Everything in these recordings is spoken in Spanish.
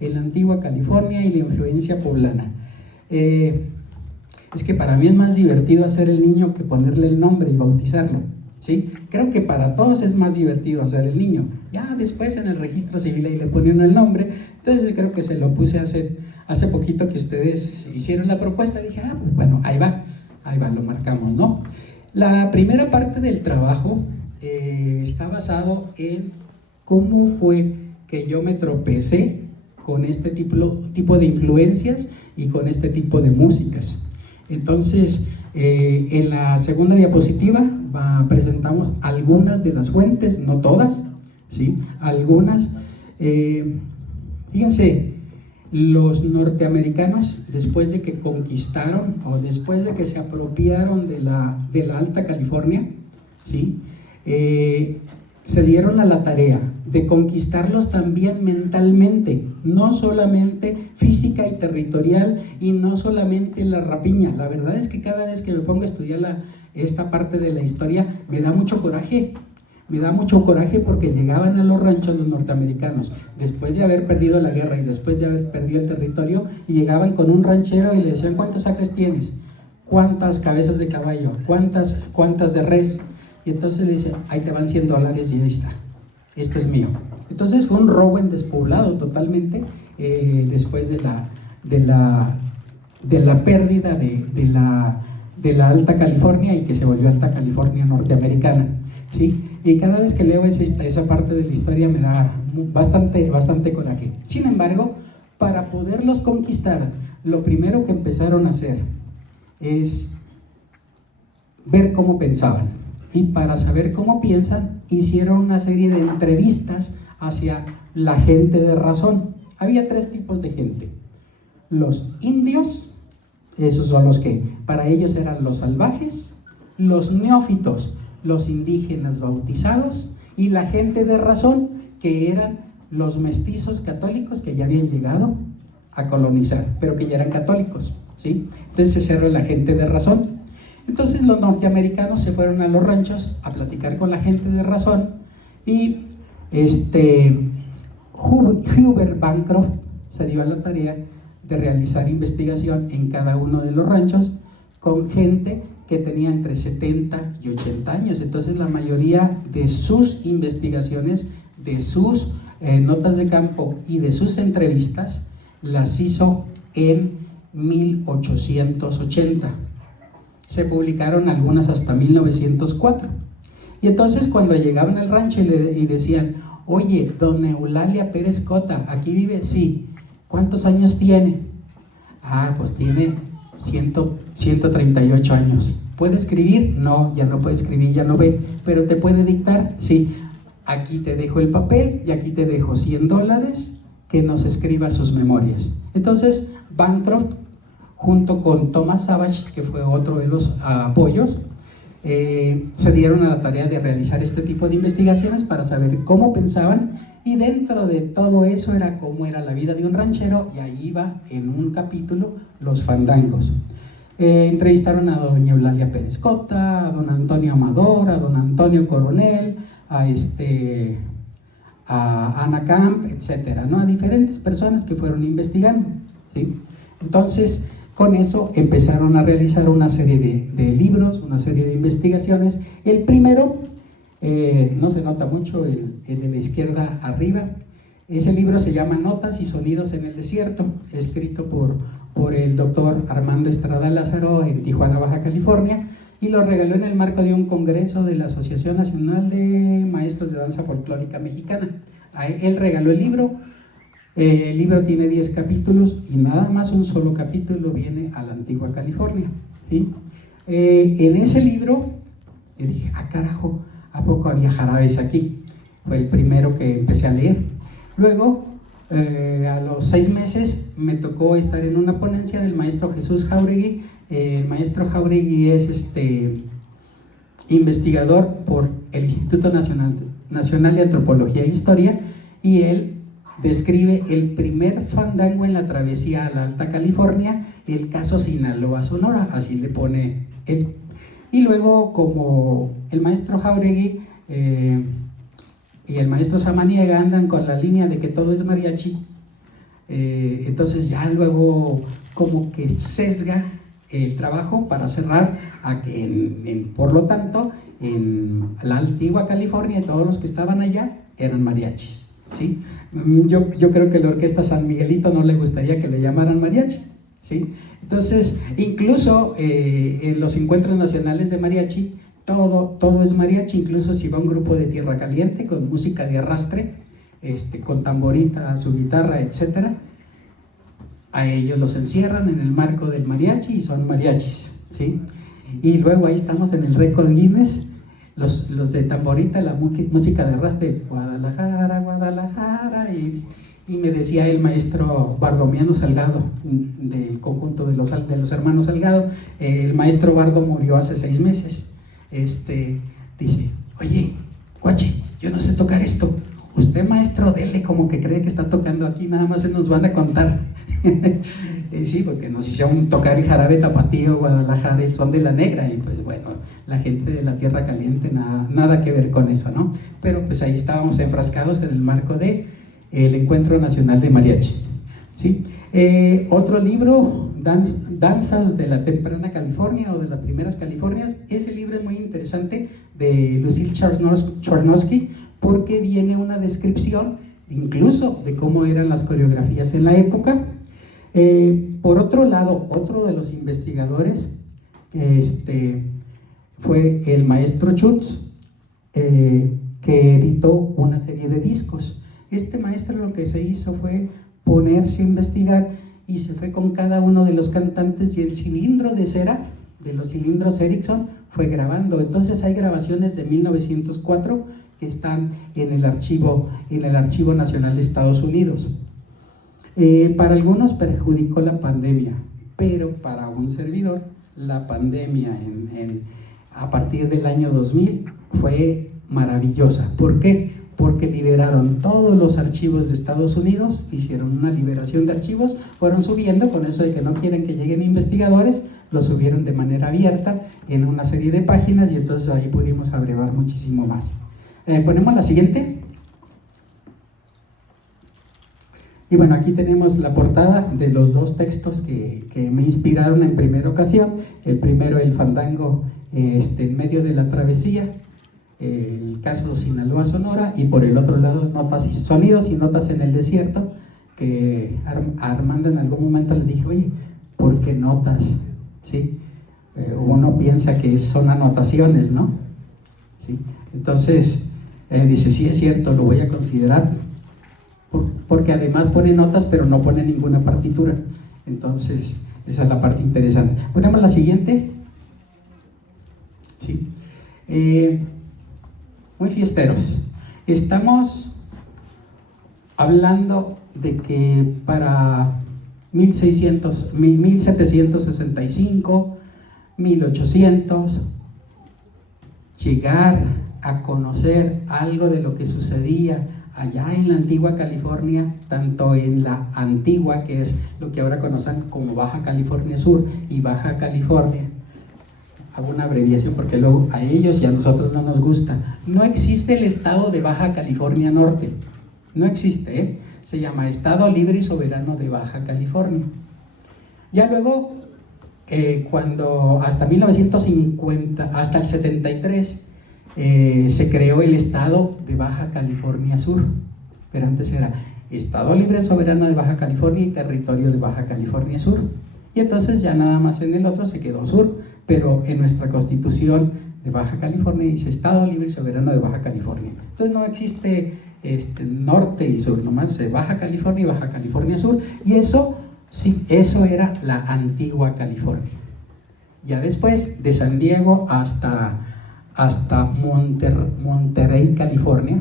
en la antigua California y la influencia poblana. Es que para mí es más divertido hacer el niño que ponerle el nombre y bautizarlo, ¿sí? Creo que para todos es más divertido hacer el niño. Ya después en el registro civil ahí le ponen el nombre. Entonces creo que se lo puse hace poquito que ustedes hicieron la propuesta. Dije, pues bueno, ahí va, lo marcamos, ¿no? La primera parte del trabajo está basado en cómo fue que yo me tropecé con este tipo de influencias y con este tipo de músicas. Entonces, en la segunda diapositiva presentamos algunas de las fuentes, no todas, ¿sí? Algunas. Fíjense, los norteamericanos, después de que conquistaron o después de que se apropiaron de la Alta California, ¿sí? Se dieron a la tarea de conquistarlos también mentalmente, no solamente física y territorial, y no solamente la rapiña. La verdad es que cada vez que me pongo a estudiar esta parte de la historia, me da mucho coraje porque llegaban a los ranchos los norteamericanos, después de haber perdido la guerra y después de haber perdido el territorio, y llegaban con un ranchero y le decían, ¿cuántos acres tienes? ¿Cuántas cabezas de caballo? ¿Cuántas de res? Y entonces le dicen, ahí te van $100 y ahí está, esto es mío. Entonces fue un robo en despoblado totalmente, después de la pérdida de la Alta California y que se volvió Alta California norteamericana, ¿sí? Y cada vez que leo esa parte de la historia me da bastante coraje. Sin embargo, para poderlos conquistar, lo primero que empezaron a hacer es ver cómo pensaban. Y para saber cómo piensan, hicieron una serie de entrevistas hacia la gente de razón. Había 3 tipos de gente. Los indios, esos son los que para ellos eran los salvajes, los neófitos, los indígenas bautizados, y la gente de razón, que eran los mestizos católicos que ya habían llegado a colonizar, pero que ya eran católicos, ¿sí? Entonces esa era la gente de razón. Entonces los norteamericanos se fueron a los ranchos a platicar con la gente de razón, y Hubert Bancroft se dio a la tarea de realizar investigación en cada uno de los ranchos con gente que tenía entre 70 y 80 años. Entonces la mayoría de sus investigaciones, de sus notas de campo y de sus entrevistas las hizo en 1880. Se publicaron algunas hasta 1904. Y entonces cuando llegaban al rancho y decían, oye, don Eulalia Pérez Cota, ¿aquí vive? Sí. ¿Cuántos años tiene? Pues tiene 138 años. ¿Puede escribir? No, ya no puede escribir, ya no ve. ¿Pero te puede dictar? Sí. Aquí te dejo el papel y aquí te dejo $100 que nos escriba sus memorias. Entonces Bancroft, junto con Thomas Savage, que fue otro de los apoyos, se dieron a la tarea de realizar este tipo de investigaciones para saber cómo pensaban, y dentro de todo eso era cómo era la vida de un ranchero, y ahí iba en un capítulo los fandangos. Entrevistaron a doña Eulalia Pérez Cota, a don Antonio Amador, a don Antonio Coronel, a Ana Camp, etcétera, ¿no? A diferentes personas que fueron investigando, ¿sí? Entonces, con eso empezaron a realizar una serie de libros, una serie de investigaciones. El primero, no se nota mucho, el de la izquierda arriba, ese libro se llama Notas y Sonidos en el Desierto, escrito por el doctor Armando Estrada Lázaro en Tijuana, Baja California, y lo regaló en el marco de un congreso de la Asociación Nacional de Maestros de Danza Folclórica Mexicana. Él regaló el libro. El libro tiene 10 capítulos y nada más un solo capítulo viene a la antigua California, ¿sí? En ese libro yo dije, carajo, ¿a poco había jarabes aquí? Fue el primero que empecé a leer. Luego, a los 6 meses me tocó estar en una ponencia del maestro Jesús Jauregui. El maestro Jauregui es investigador por el Instituto Nacional de Antropología e Historia, y él describe el primer fandango en la travesía a la Alta California, el caso Sinaloa-Sonora, así le pone él. Y luego, como el maestro Jauregui y el maestro Samaniega andan con la línea de que todo es mariachi, Entonces ya luego como que sesga el trabajo para cerrar a que por lo tanto en la antigua California todos los que estaban allá eran mariachis, ¿sí? Yo creo que la orquesta San Miguelito no le gustaría que le llamaran mariachi, ¿sí? Entonces incluso en los encuentros nacionales de mariachi todo es mariachi, incluso si va un grupo de Tierra Caliente con música de arrastre, con tamborita, su guitarra, etcétera, a ellos los encierran en el marco del mariachi y son mariachis, ¿sí? Y luego ahí estamos en el récord Guinness, los de tamborita, la música de arrastre, Guadalajara, Guadalajara, y me decía el maestro Bardomiano Salgado, del conjunto de los hermanos Salgado, el maestro Bardo murió hace 6 meses, dice, oye, guache, yo no sé tocar esto, usted maestro, dele como que cree que está tocando aquí, nada más se nos van a contar. Sí, porque nos hicieron tocar el jarabe tapatío, Guadalajara, el son de la negra, y pues bueno, la gente de la Tierra Caliente nada que ver con eso, ¿no? Pero pues ahí estábamos enfrascados en el marco de el Encuentro Nacional de Mariachi, ¿sí? Otro libro, Danzas de la Temprana California o de las Primeras Californias. Ese libro es muy interesante, de Lucille Chornosky, porque viene una descripción incluso de cómo eran las coreografías en la época. Por otro lado, otro de los investigadores fue el maestro Schutz, que editó una serie de discos. Este maestro lo que se hizo fue ponerse a investigar y se fue con cada uno de los cantantes, y el cilindro de cera de los cilindros Erickson fue grabando. Entonces hay grabaciones de 1904 que están en el Archivo Nacional de Estados Unidos. Para algunos perjudicó la pandemia, pero para un servidor la pandemia a partir del año 2000 fue maravillosa. ¿Por qué? Porque liberaron todos los archivos de Estados Unidos, hicieron una liberación de archivos, fueron subiendo, con eso de que no quieren que lleguen investigadores, lo subieron de manera abierta en una serie de páginas, y entonces ahí pudimos abrevar muchísimo más. Ponemos la siguiente. Y bueno, aquí tenemos la portada de los 2 textos que me inspiraron en primera ocasión. El primero, el fandango en medio de la travesía, el caso Sinaloa Sonora, y por el otro lado, notas y sonidos y notas en el desierto, que a Armando en algún momento le dije, oye, ¿por qué notas? ¿Sí? Uno piensa que son anotaciones, ¿no? ¿Sí? Entonces, dice, sí, es cierto, lo voy a considerar, porque además pone notas pero no pone ninguna partitura. Entonces esa es la parte interesante. Ponemos la siguiente. ¿Sí? Muy fiesteros. Estamos hablando de que para 1765, 1800, llegar a conocer algo de lo que sucedía allá en la antigua California, tanto en la antigua, que es lo que ahora conocen como Baja California Sur, y Baja California. Hago una abreviación porque luego a ellos y a nosotros no nos gusta. No existe el estado de Baja California Norte, no existe, ¿eh? Se llama Estado Libre y Soberano de Baja California. Ya luego, cuando hasta 1950, hasta el 73, se creó el estado de Baja California Sur, pero antes era Estado Libre Soberano de Baja California y Territorio de Baja California Sur, y entonces ya nada más en el otro se quedó Sur, pero en nuestra Constitución de Baja California dice Estado Libre y Soberano de Baja California. Entonces no existe norte y sur, nomás Baja California y Baja California Sur, y eso sí, eso era la antigua California. Ya después, de San Diego hasta Monterrey, California,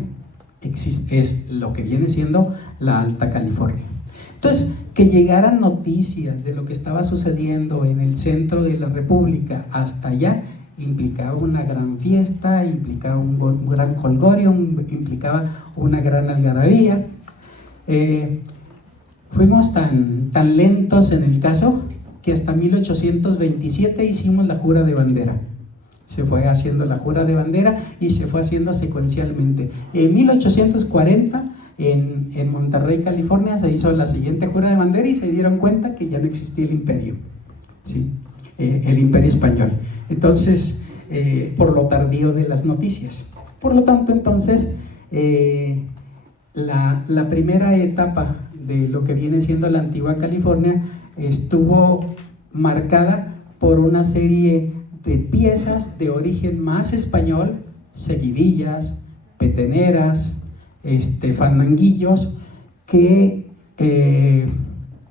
es lo que viene siendo la Alta California. Entonces, que llegaran noticias de lo que estaba sucediendo en el centro de la República hasta allá, implicaba una gran fiesta, implicaba un gran jolgorio, implicaba una gran algarabía. Fuimos tan lentos en el caso que hasta 1827 hicimos la jura de bandera. Se fue haciendo la jura de bandera y se fue haciendo secuencialmente. En 1840 en Monterrey, California, se hizo la siguiente jura de bandera y se dieron cuenta que ya no existía el imperio, ¿sí? El imperio español. Entonces, por lo tardío de las noticias. Por lo tanto, entonces, la primera etapa de lo que viene siendo la antigua California estuvo marcada por una serie de piezas de origen más español, seguidillas, peteneras, fandanguillos, que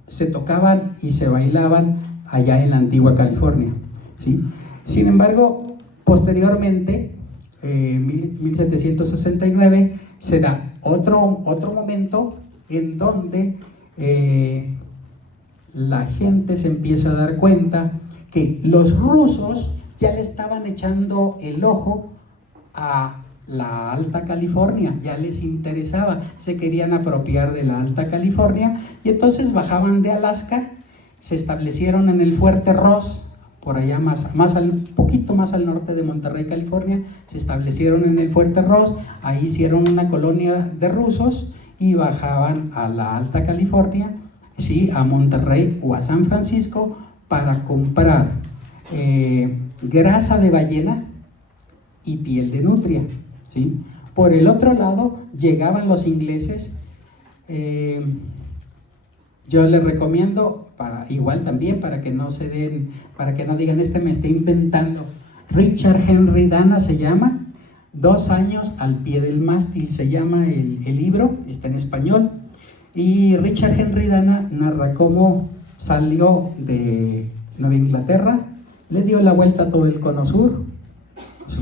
se tocaban y se bailaban allá en la antigua California, ¿sí? Sin embargo, posteriormente, 1769, se da otro momento en donde la gente se empieza a dar cuenta que los rusos ya le estaban echando el ojo a la Alta California, ya les interesaba, se querían apropiar de la Alta California, y entonces bajaban de Alaska, se establecieron en el Fuerte Ross, por allá poquito más al norte de Monterrey, California, se establecieron en el Fuerte Ross, ahí hicieron una colonia de rusos y bajaban a la Alta California, ¿sí? A Monterrey o a San Francisco para comprar grasa de ballena y piel de nutria, ¿sí? Por el otro lado llegaban los ingleses. Yo les recomiendo, igual también, para que no digan, me está inventando. Richard Henry Dana se llama, 2 años al pie del mástil, se llama el libro, está en español. Y Richard Henry Dana narra cómo salió de Nueva Inglaterra, le dio la vuelta a todo el cono sur,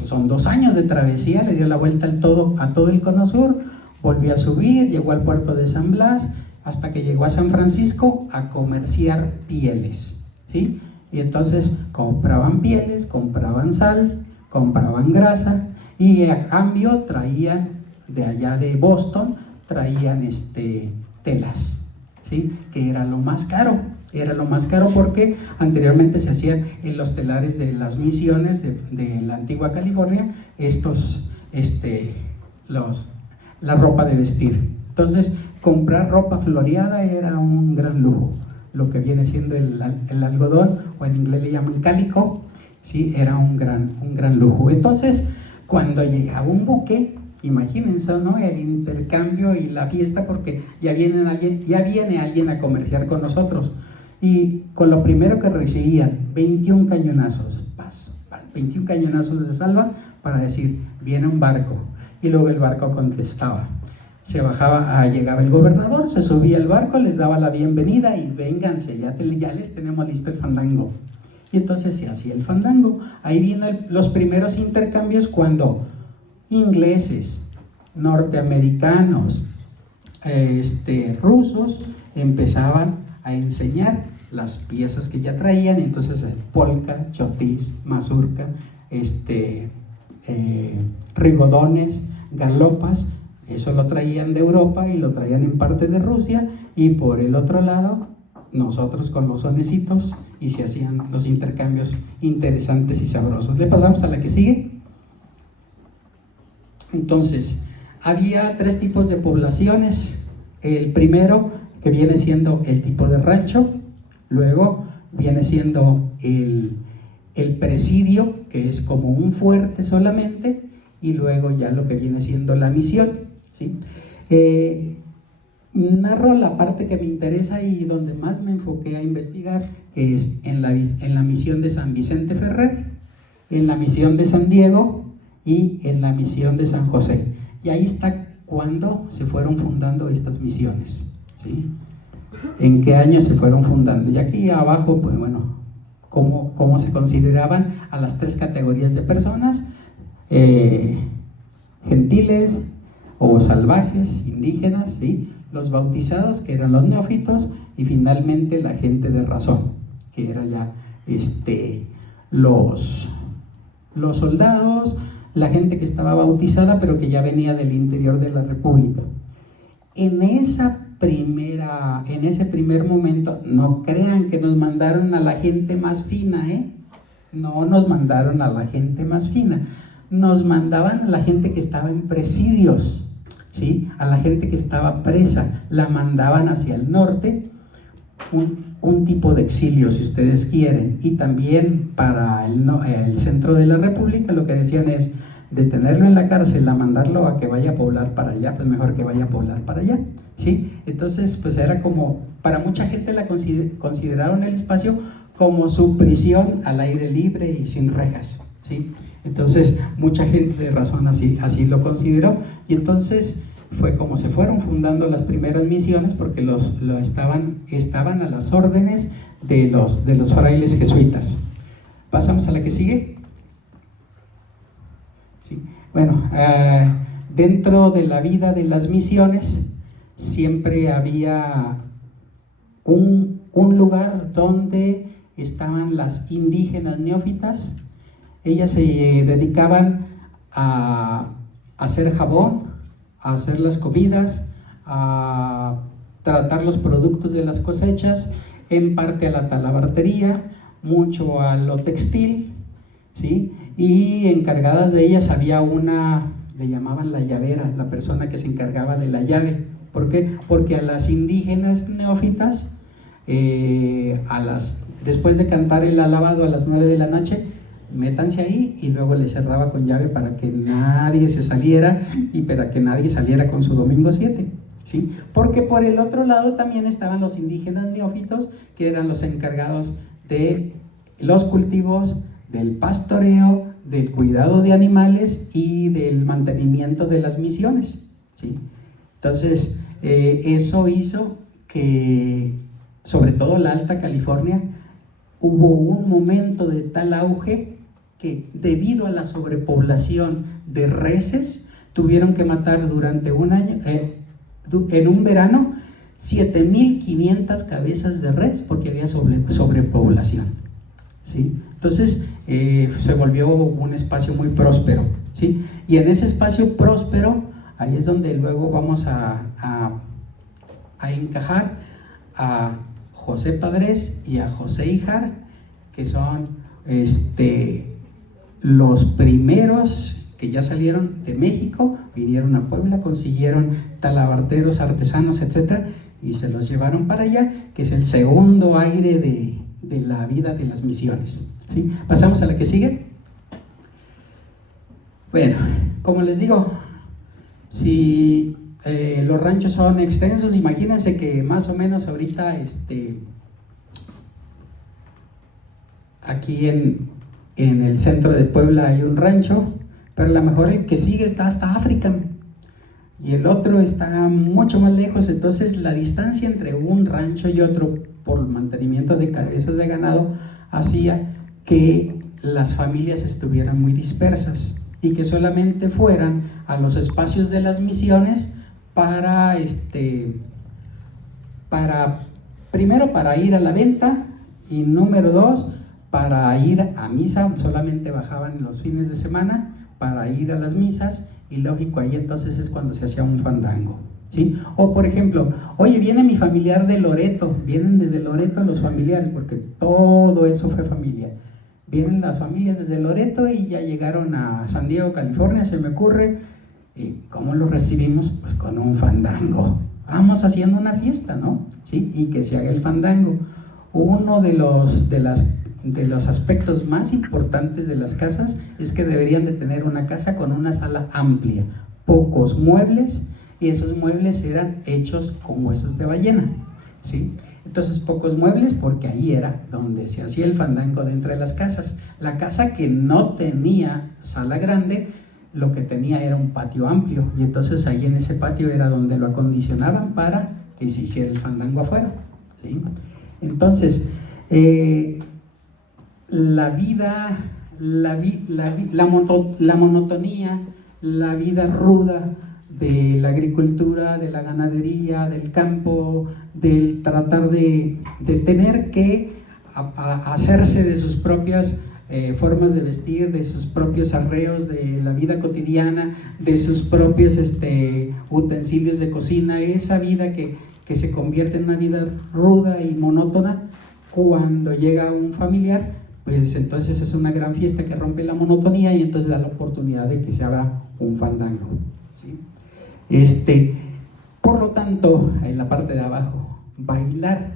son 2 años de travesía, le dio la vuelta a todo el cono sur, volvió a subir, llegó al puerto de San Blas, hasta que llegó a San Francisco a comerciar pieles, ¿sí? Y entonces compraban pieles, compraban sal, compraban grasa, y a cambio traían de allá de Boston, traían telas, ¿sí? Que era lo más caro porque anteriormente se hacían en los telares de las misiones de la antigua California, la ropa de vestir. Entonces, comprar ropa floreada era un gran lujo. Lo que viene siendo el algodón, o en inglés le llaman cálico, ¿sí? Era un gran lujo. Entonces, cuando llegaba un buque, imagínense, ¿no? El intercambio y la fiesta, porque ya viene alguien a comerciar con nosotros. Y con lo primero que recibían, 21 cañonazos, 21 cañonazos de salva para decir, viene un barco. Y luego el barco contestaba. Se bajaba, llegaba el gobernador, se subía al barco, les daba la bienvenida y vénganse, ya les tenemos listo el fandango. Y entonces se hacía el fandango. Ahí vienen los primeros intercambios cuando ingleses, norteamericanos, rusos empezaban a enseñar las piezas que ya traían. Entonces polka, chotis, mazurca, rigodones, galopas, eso lo traían de Europa y lo traían en parte de Rusia, y por el otro lado nosotros con los sonecitos, y se hacían los intercambios interesantes y sabrosos. Le pasamos a la que sigue. Entonces, había 3 tipos de poblaciones. El primero, que viene siendo el tipo de rancho, luego viene siendo el presidio, que es como un fuerte solamente, y luego ya lo que viene siendo la misión, ¿sí? Narro la parte que me interesa y donde más me enfoqué a investigar, que es en la misión de San Vicente Ferrer, en la misión de San Diego y en la misión de San José. Y ahí está cuando se fueron fundando estas misiones, ¿sí? En qué año se fueron fundando. Y aquí abajo, pues bueno, cómo se consideraban a las 3 categorías de personas: gentiles o salvajes, indígenas, ¿sí? Los bautizados, que eran los neófitos, y finalmente la gente de razón, que era ya los soldados, la gente que estaba bautizada pero que ya venía del interior de la República. En ese primer momento, no crean que nos mandaron a la gente más fina, no nos mandaron a la gente más fina, nos mandaban a la gente que estaba en presidios, ¿sí? A la gente que estaba presa la mandaban hacia el norte, un tipo de exilio, si ustedes quieren, y también para el centro de la República lo que decían es detenerlo en la cárcel, a mandarlo a que vaya a poblar para allá, pues mejor que vaya a poblar para allá, ¿sí? Entonces, pues era como, para mucha gente consideraron el espacio como su prisión al aire libre y sin rejas, ¿sí? Entonces, mucha gente de razón así lo consideró, y entonces fue como se fueron fundando las primeras misiones, porque estaban a las órdenes de los frailes jesuitas. Pasamos a la que sigue. Sí. Bueno, dentro de la vida de las misiones siempre había un lugar donde estaban las indígenas neófitas. Ellas se dedicaban a hacer jabón, a hacer las comidas, a tratar los productos de las cosechas, en parte a la talabartería, mucho a lo textil, ¿sí? Y encargadas de ellas había una, le llamaban la llavera, la persona que se encargaba de la llave. ¿Por qué? Porque a las indígenas neófitas, después de cantar el alabado a las 9 de la noche, métanse ahí, y luego le cerraba con llave para que nadie se saliera y para que nadie saliera con su domingo 7, ¿sí? Porque por el otro lado también estaban los indígenas neófitos, que eran los encargados de los cultivos, del pastoreo, del cuidado de animales y del mantenimiento de las misiones, ¿sí? Entonces, eso hizo que, sobre todo la Alta California, hubo un momento de tal auge que, debido a la sobrepoblación de reses, tuvieron que matar durante un año, en un verano, 7,500 cabezas de res, porque había sobrepoblación, ¿sí? Entonces, se volvió un espacio muy próspero, ¿sí? Y en ese espacio próspero, ahí es donde luego vamos a encajar a José Padres y a José Híjar, que son los primeros que ya salieron de México, vinieron a Puebla, consiguieron talabarteros, artesanos, etcétera, y se los llevaron para allá, que es el segundo aire de la vida de las misiones, ¿sí? Pasamos a la que sigue. Bueno, como les digo, si los ranchos son extensos, imagínense que más o menos ahorita aquí en el centro de Puebla hay un rancho, pero a lo mejor el que sigue está hasta África y el otro está mucho más lejos. Entonces la distancia entre un rancho y otro, por el mantenimiento de cabezas de ganado, hacía que las familias estuvieran muy dispersas y que solamente fueran a los espacios de las misiones primero para ir a la venta, y número 2, para ir a misa. Solamente bajaban los fines de semana para ir a las misas, y lógico, ahí entonces es cuando se hacía un fandango, ¿sí? O por ejemplo, oye, viene mi familiar de Loreto, vienen desde Loreto los familiares, porque todo eso fue familia. Vienen las familias desde Loreto y ya llegaron a San Diego, California, se me ocurre. ¿Y cómo los recibimos? Pues con un fandango. Vamos haciendo una fiesta, ¿no? ¿Sí? Y que se haga el fandango. Uno de los aspectos más importantes de las casas es que deberían de tener una casa con una sala amplia, pocos muebles, y esos muebles eran hechos con huesos de ballena, ¿sí? Entonces, pocos muebles, porque ahí era donde se hacía el fandango dentro de las casas. La casa que no tenía sala grande, lo que tenía era un patio amplio, y entonces ahí en ese patio era donde lo acondicionaban para que se hiciera el fandango afuera, ¿sí? Entonces, la vida, la monotonía, la vida ruda de la agricultura, de la ganadería, del campo, del tratar de tener que hacerse de sus propias formas de vestir, de sus propios arreos, de la vida cotidiana, de sus propios utensilios de cocina, esa vida que se convierte en una vida ruda y monótona. Cuando llega un familiar, pues entonces es una gran fiesta que rompe la monotonía, y entonces da la oportunidad de que se abra un fandango, ¿sí? Por lo tanto, en la parte de abajo, bailar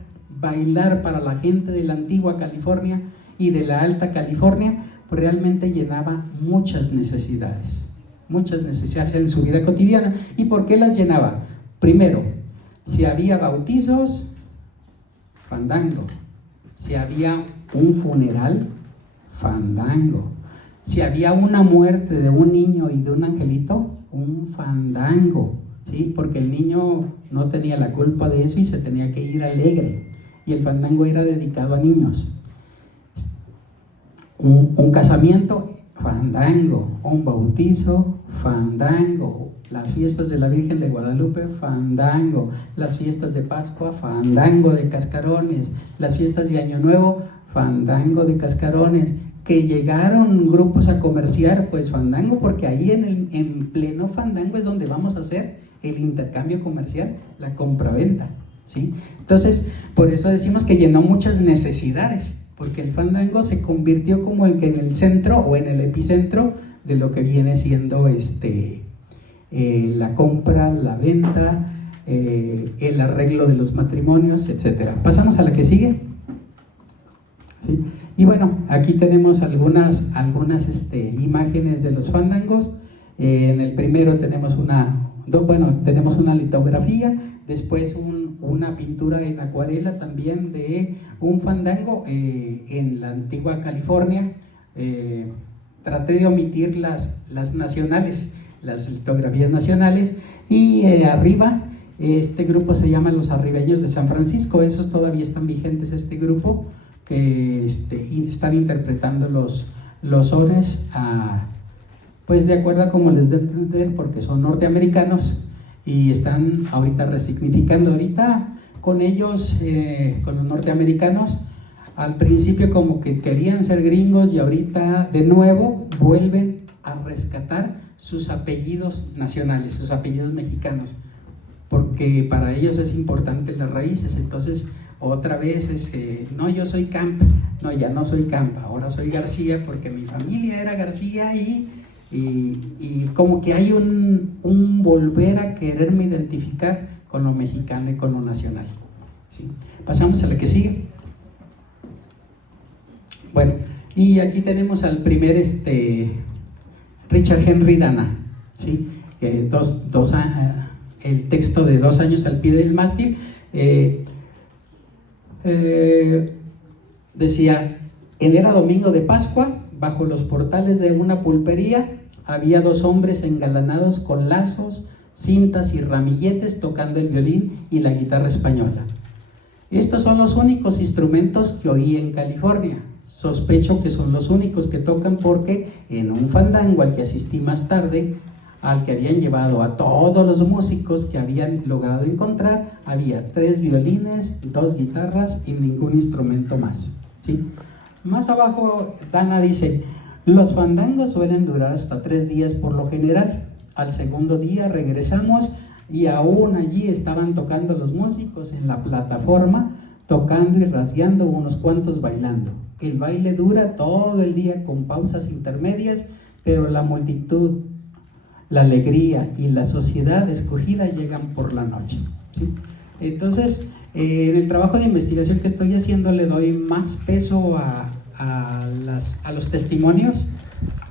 para la gente de la antigua California y de la Alta California, pues realmente llenaba muchas necesidades en su vida cotidiana. ¿Y por qué las llenaba? Primero, si había bautizos, fandango. Si había un funeral, fandango. Si había una muerte de un niño y de un angelito, un fandango, ¿sí? Porque el niño no tenía la culpa de eso y se tenía que ir alegre. Y el fandango era dedicado a niños. Un casamiento, fandango. Un bautizo, fandango. Las fiestas de la Virgen de Guadalupe, fandango. Las fiestas de Pascua, fandango de cascarones. Las fiestas de Año Nuevo, fandango de cascarones. Que llegaron grupos a comerciar, pues fandango, porque ahí en pleno fandango es donde vamos a hacer el intercambio comercial, la compraventa, ¿sí? Entonces, por eso decimos que llenó muchas necesidades, porque el fandango se convirtió como en el centro o en el epicentro de lo que viene siendo la compra, la venta, el arreglo de los matrimonios, etc. Pasamos a la que sigue. ¿Sí? Y bueno, aquí tenemos algunas imágenes de los fandangos. En el primero tenemos tenemos una litografía, después una pintura en acuarela también de un fandango en la antigua California. Traté de omitir las nacionales, las litografías nacionales, y arriba este grupo se llama Los Arribeños de San Francisco. Esos todavía están vigentes, este grupo, que están interpretando los sones pues de acuerdo a como les dé entender, porque son norteamericanos y están ahorita resignificando. Ahorita con ellos, con los norteamericanos, al principio como que querían ser gringos y ahorita de nuevo vuelven a rescatar sus apellidos nacionales, sus apellidos mexicanos, porque para ellos es importante las raíces. Entonces otra vez no, yo soy Camp, no, ya no soy Camp, ahora soy García porque mi familia era García, y como que hay un volver a quererme identificar con lo mexicano y con lo nacional, ¿sí? Pasamos a la que sigue. Bueno, y aquí tenemos al primer Richard Henry Dana, ¿sí? El texto de 2 años al pie del mástil. Decía: era domingo de Pascua, bajo los portales de una pulpería había 2 hombres engalanados con lazos, cintas y ramilletes, tocando el violín y la guitarra española. Estos son los únicos instrumentos que oí en California. Sospecho que son los únicos que tocan, porque en un fandango al que asistí más tarde, al que habían llevado a todos los músicos que habían logrado encontrar, había 3 violines, 2 guitarras y ningún instrumento más, ¿sí? Más abajo Dana dice: los fandangos suelen durar hasta 3 días por lo general. Al segundo día regresamos y aún allí estaban tocando los músicos en la plataforma, tocando y rasgueando, unos cuantos bailando. El baile dura todo el día con pausas intermedias, pero la multitud, la alegría y la sociedad escogida llegan por la noche, ¿sí? Entonces, en el trabajo de investigación que estoy haciendo le doy más peso a los testimonios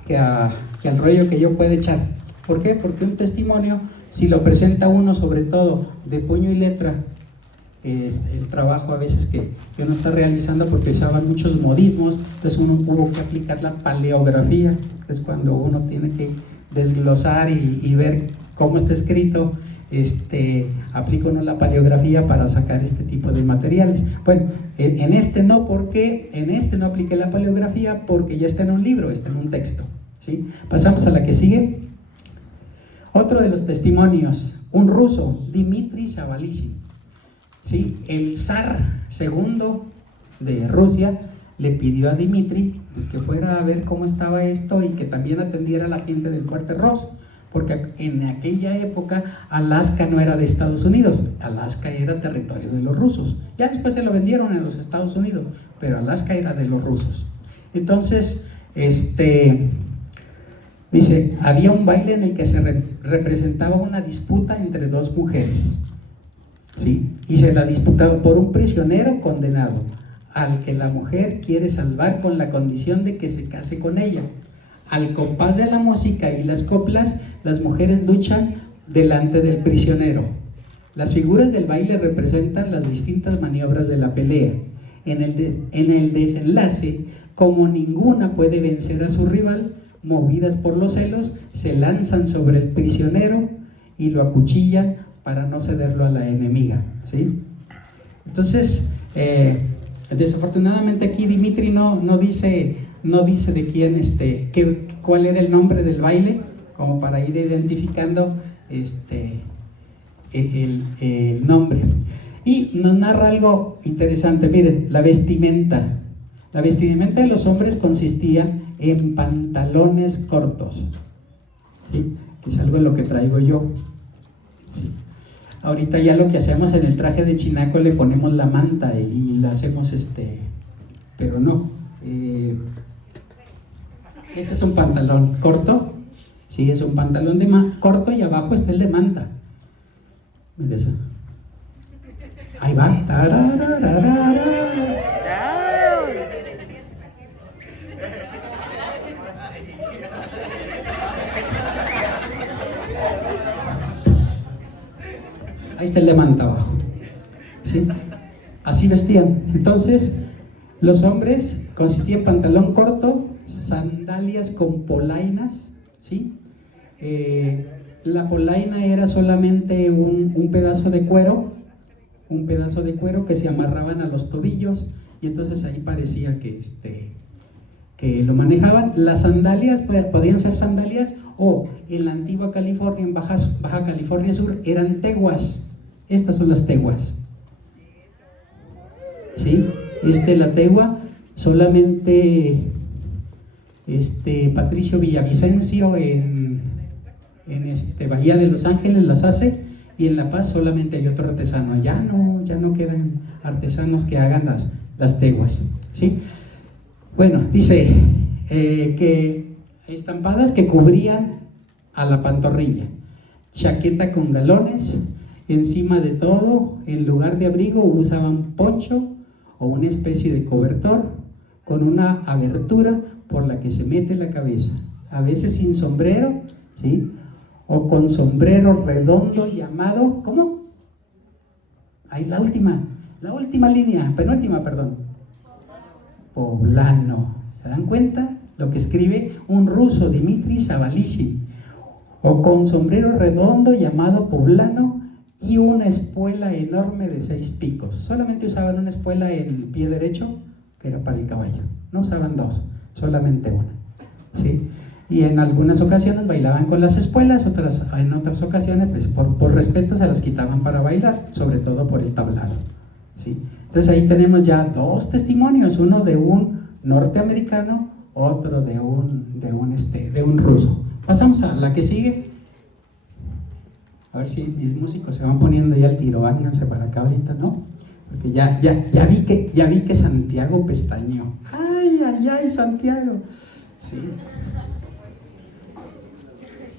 que al rollo que yo pueda echar. ¿Por qué? Porque un testimonio, si lo presenta uno sobre todo de puño y letra, es el trabajo a veces que uno está realizando, porque usaban muchos modismos, entonces uno tuvo que aplicar la paleografía, que es cuando uno tiene que desglosar y ver cómo está escrito. Aplica uno la paleografía para sacar este tipo de materiales. Bueno, en este no apliqué la paleografía porque ya está en un libro, está en un texto, ¿sí? Pasamos a la que sigue. Otro de los testimonios, un ruso, Dmitry Zavalisi, ¿sí? El zar segundo de Rusia le pidió a Dmitry, pues, que fuera a ver cómo estaba esto y que también atendiera a la gente del Cuartel Rojo, porque en aquella época Alaska no era de Estados Unidos, Alaska era territorio de los rusos. Ya después se lo vendieron en los Estados Unidos, pero Alaska era de los rusos. Entonces, Dice, había un baile en el que se representaba una disputa entre dos mujeres, ¿sí? Y se la disputaba por un prisionero condenado, al que la mujer quiere salvar con la condición de que se case con ella. Al compás de la música y las coplas, las mujeres luchan delante del prisionero. Las figuras del baile representan las distintas maniobras de la pelea. En el desenlace, como ninguna puede vencer a su rival, movidas por los celos, se lanzan sobre el prisionero y lo acuchillan para no cederlo a la enemiga, ¿sí? Entonces, desafortunadamente aquí Dimitri no dice de quién, cuál era el nombre del baile, como para ir identificando el nombre. Y nos narra algo interesante. Miren, la vestimenta de los hombres consistía en pantalones cortos, ¿sí? Que es algo en lo que traigo yo, ¿sí? Ahorita ya lo que hacemos en el traje de chinaco, le ponemos la manta y la hacemos pero no, este es un pantalón corto, sí, es un pantalón corto, y abajo está el de manta. Ahí va. Ahí está el de manta abajo, ¿sí? Así vestían. Entonces, los hombres consistían en pantalón corto, sandalias con polainas, ¿sí? La polaina era solamente un pedazo de cuero, que se amarraban a los tobillos, y entonces ahí parecía que lo manejaban. Las sandalias podían ser sandalias, o en la antigua California, en Baja California Sur, eran teguas. Estas son las teguas, ¿sí? La tegua solamente Patricio Villavicencio en Bahía de Los Ángeles las hace, y en La Paz solamente hay otro artesano. Ya no quedan artesanos que hagan las teguas, ¿sí? Bueno, dice que estampadas que cubrían a la pantorrilla, chaqueta con galones. Encima de todo, en lugar de abrigo, usaban poncho o una especie de cobertor con una abertura por la que se mete la cabeza, a veces sin sombrero, ¿sí? O con sombrero redondo llamado, ¿cómo? Ahí la última línea, penúltima, perdón. Poblano. ¿Se dan cuenta lo que escribe un ruso, Dmitri Zavalishi? O con sombrero redondo llamado poblano y una espuela enorme de 6 picos. Solamente usaban una espuela en el pie derecho, que era para el caballo. No usaban 2, solamente una, ¿sí? Y en algunas ocasiones bailaban con las espuelas, en otras ocasiones, pues, por respeto, se las quitaban para bailar, sobre todo por el tablado, ¿sí? Entonces ahí tenemos ya 2 testimonios, uno de un norteamericano, otro de un ruso. Pasamos a la que sigue. A ver si mis músicos se van poniendo ya al tiro. Váyanse para acá ahorita, ¿no? Porque ya vi que Santiago pestañeó. ¡Ay, Santiago! Sí.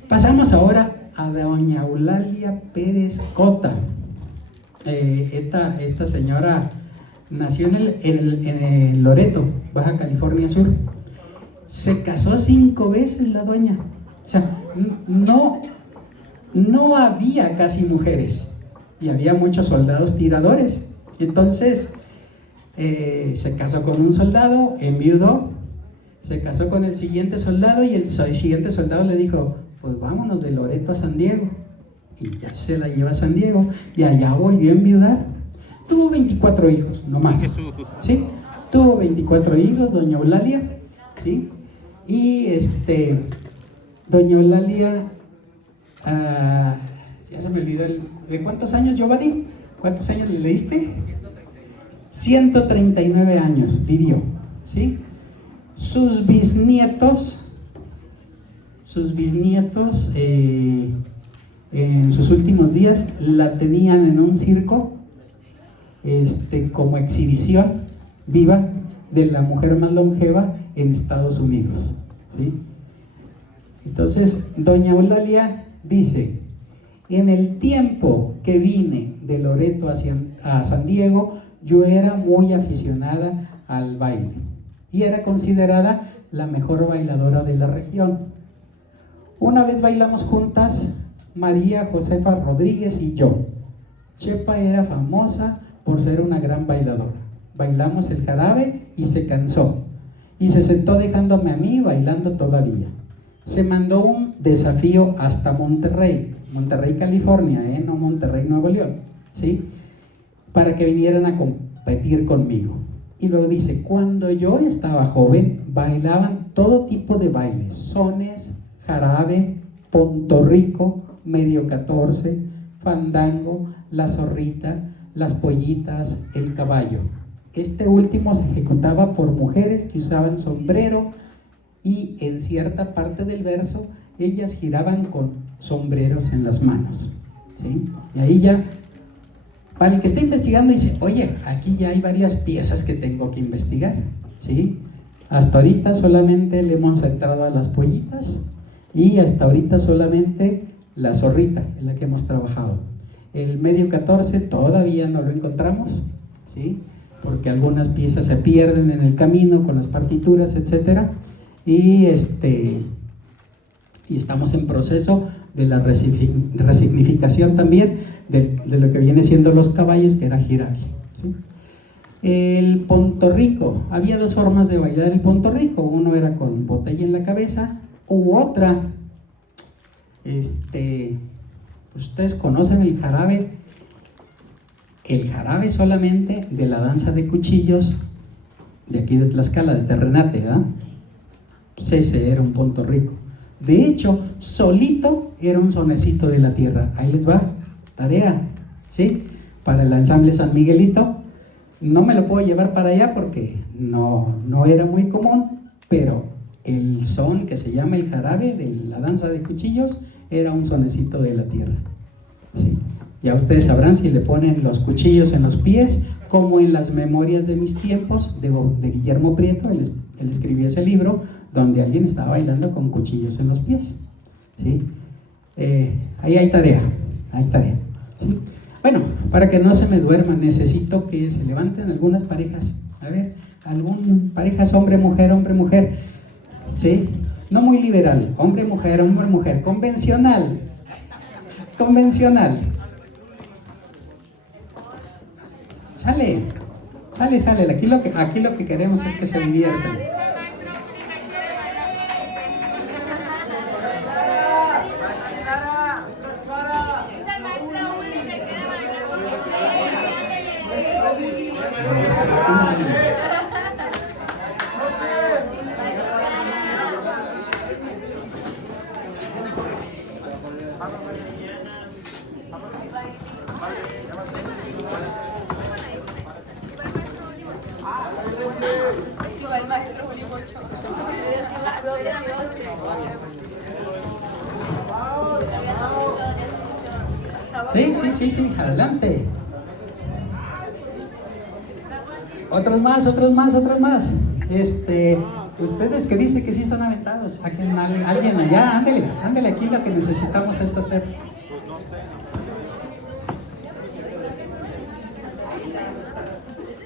Pasamos ahora a doña Eulalia Pérez Cota. Esta señora nació en Loreto, Baja California Sur. Se casó 5 veces la doña. O sea, no había casi mujeres, y había muchos soldados tiradores. Entonces se casó con un soldado, enviudó, se casó con el siguiente soldado, y el siguiente soldado le dijo: pues vámonos de Loreto a San Diego. Y ya se la lleva a San Diego, y allá volvió a enviudar. Tuvo 24 hijos, no más, ¿sí? Tuvo 24 hijos, doña Eulalia, ¿sí? Y doña Eulalia, ya se me olvidó ¿de cuántos años, Giovanni? ¿Cuántos años le leíste? 139 años vivió, ¿sí? Sus bisnietos en sus últimos días la tenían en un circo, como exhibición viva de la mujer más longeva en Estados Unidos, ¿sí? Entonces, doña Eulalia dice: en el tiempo que vine de Loreto a San Diego, yo era muy aficionada al baile y era considerada la mejor bailadora de la región. Una vez bailamos juntas María Josefa Rodríguez y yo. Chepa era famosa por ser una gran bailadora. Bailamos el jarabe y se cansó y se sentó dejándome a mí bailando todavía. Se mandó un desafío hasta Monterrey, California, no Monterrey, Nuevo León, ¿sí? Para que vinieran a competir conmigo. Y luego dice: cuando yo estaba joven, bailaban todo tipo de bailes: sones, jarabe, pontorrico, medio 14, fandango, la zorrita, las pollitas, el caballo. Este último se ejecutaba por mujeres que usaban sombrero, y en cierta parte del verso ellas giraban con sombreros en las manos, ¿sí? Y ahí ya, para el que está investigando, dice: oye, aquí ya hay varias piezas que tengo que investigar, ¿sí? Hasta ahorita solamente le hemos entrado a las pollitas, y hasta ahorita solamente la zorrita en la que hemos trabajado. El medio 14 todavía no lo encontramos, ¿sí? Porque algunas piezas se pierden en el camino con las partituras, etcétera. Y estamos en proceso de la resignificación también de lo que viene siendo los caballos, que era girar, ¿sí? El pontorrico, había dos formas de bailar el pontorrico. Uno era con botella en la cabeza, u otra, ustedes conocen el jarabe solamente de la danza de cuchillos de aquí de Tlaxcala, de Terrenate, ¿verdad? Pues ese era un pontorrico. De hecho, solito era un sonecito de la tierra. Ahí les va, tarea, ¿sí? Para el ensamble San Miguelito. No me lo puedo llevar para allá porque no era muy común, pero el son que se llama el jarabe de la danza de cuchillos era un sonecito de la tierra, ¿sí? Ya ustedes sabrán si le ponen los cuchillos en los pies, como en las memorias de mis tiempos de Guillermo Prieto. Él escribió ese libro donde alguien estaba bailando con cuchillos en los pies, ¿sí? Ahí hay tarea, ¿sí? Bueno, para que no se me duerma, necesito que se levanten algunas parejas. A ver, parejas hombre-mujer, ¿sí? No muy liberal, hombre-mujer, convencional. Sale. Aquí lo que queremos es que se diviertan. Sí, adelante. Otros más. Ustedes que dicen que sí son aventados, alguien allá, ándele, aquí lo que necesitamos es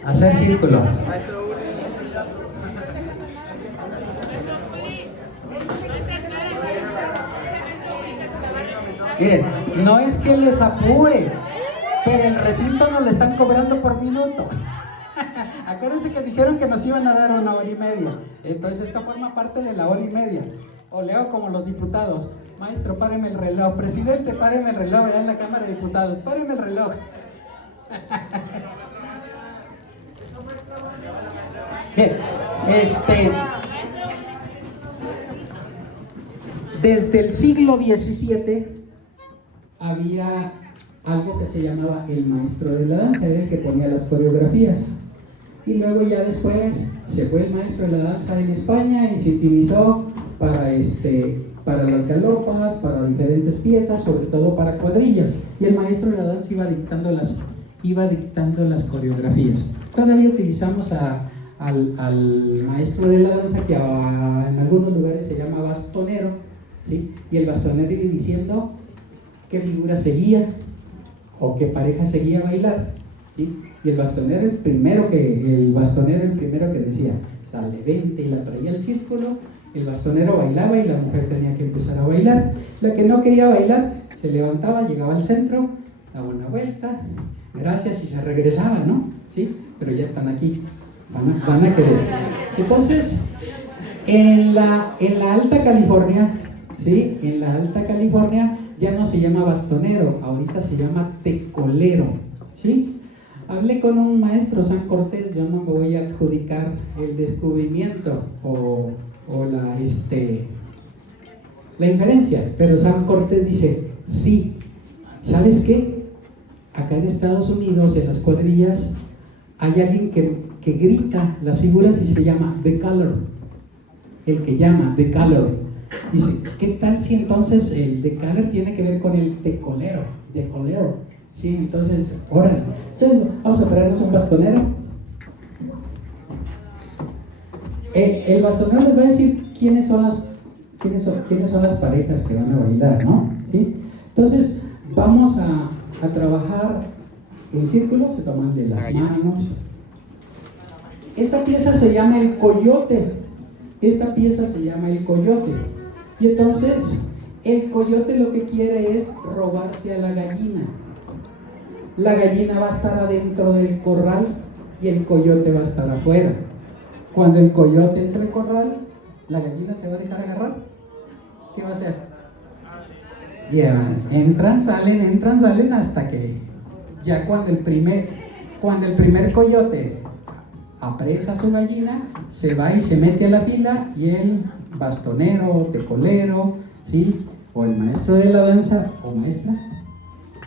hacer círculo. Miren, no es que les apure, pero el recinto nos le están cobrando por minuto. Acuérdense que dijeron que nos iban a dar 1 hora y media. Entonces esto forma parte de la 1 hora y media. O le hago como los diputados: maestro, páreme el reloj; presidente, páreme el reloj; allá en la Cámara de Diputados, páreme el reloj. Bien, desde el siglo XVII había algo que se llamaba el maestro de la danza, era el que ponía las coreografías. Y luego ya después se fue el maestro de la danza en España y se utilizó para las galopas, para diferentes piezas, sobre todo para cuadrillas. Y el maestro de la danza iba dictando las coreografías. Todavía utilizamos al maestro de la danza, que en algunos lugares se llama bastonero, ¿sí? Y el bastonero iba diciendo qué figura seguía o qué pareja seguía a bailar, ¿sí? Y el bastonero el primero que decía, sale, vente, y la traía al círculo, el bastonero bailaba y la mujer tenía que empezar a bailar. La que no quería bailar se levantaba, llegaba al centro, daba una vuelta, gracias, y se regresaba, ¿no? ¿Sí? Pero ya están aquí, van a querer. Entonces, en la Alta California, ¿sí? En la Alta California ya no se llama bastonero, ahorita se llama tecolero, ¿sí? Hablé con un maestro, San Cortés, yo no me voy a adjudicar el descubrimiento o la inferencia, pero San Cortés dice, sí, ¿sabes qué? Acá en Estados Unidos, en las cuadrillas, hay alguien que grita las figuras y se llama The Color, el que llama The Color. Dice, ¿qué tal si entonces el The Color tiene que ver con el tecolero? Sí, entonces, órale. Entonces, vamos a traernos un bastonero. El bastonero les va a decir quiénes son las parejas que van a bailar, ¿no? ¿Sí? Entonces, vamos a trabajar en círculo, se toman de las manos. Esta pieza se llama el coyote. Y entonces, el coyote lo que quiere es robarse a la gallina. La gallina va a estar adentro del corral y el coyote va a estar afuera. Cuando el coyote entre al corral, ¿la gallina se va a dejar agarrar? ¿Qué va a hacer? Entran, salen hasta que ya cuando el primer coyote apresa a su gallina, se va y se mete a la fila, y el bastonero, tecolero, ¿sí? O el maestro de la danza o maestra,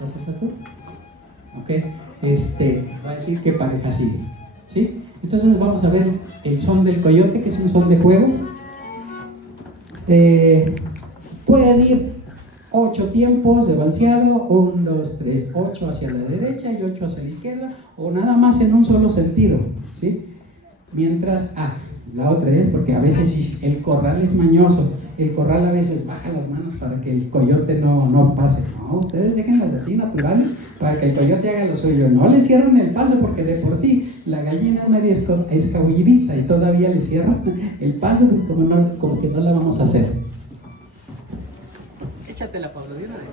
¿vas a hacer tú? Ok, va a decir qué pareja sigue, ¿sí? Entonces vamos a ver el son del coyote, que es un son de juego. Pueden ir 8 tiempos de valseado, 1, 2, 3, 8 hacia la derecha y 8 hacia la izquierda, o nada más en un solo sentido, ¿sí? Mientras, la otra es porque a veces si el corral es mañoso, el corral a veces baja las manos para que el coyote no pase. No, ustedes déjenlas así naturales para que el coyote haga lo suyo. No le cierran el paso, porque de por sí la gallina es medio escabullidiza y todavía le cierran el paso, pues como que no la vamos a hacer. Échatela, Pablo, de una vez.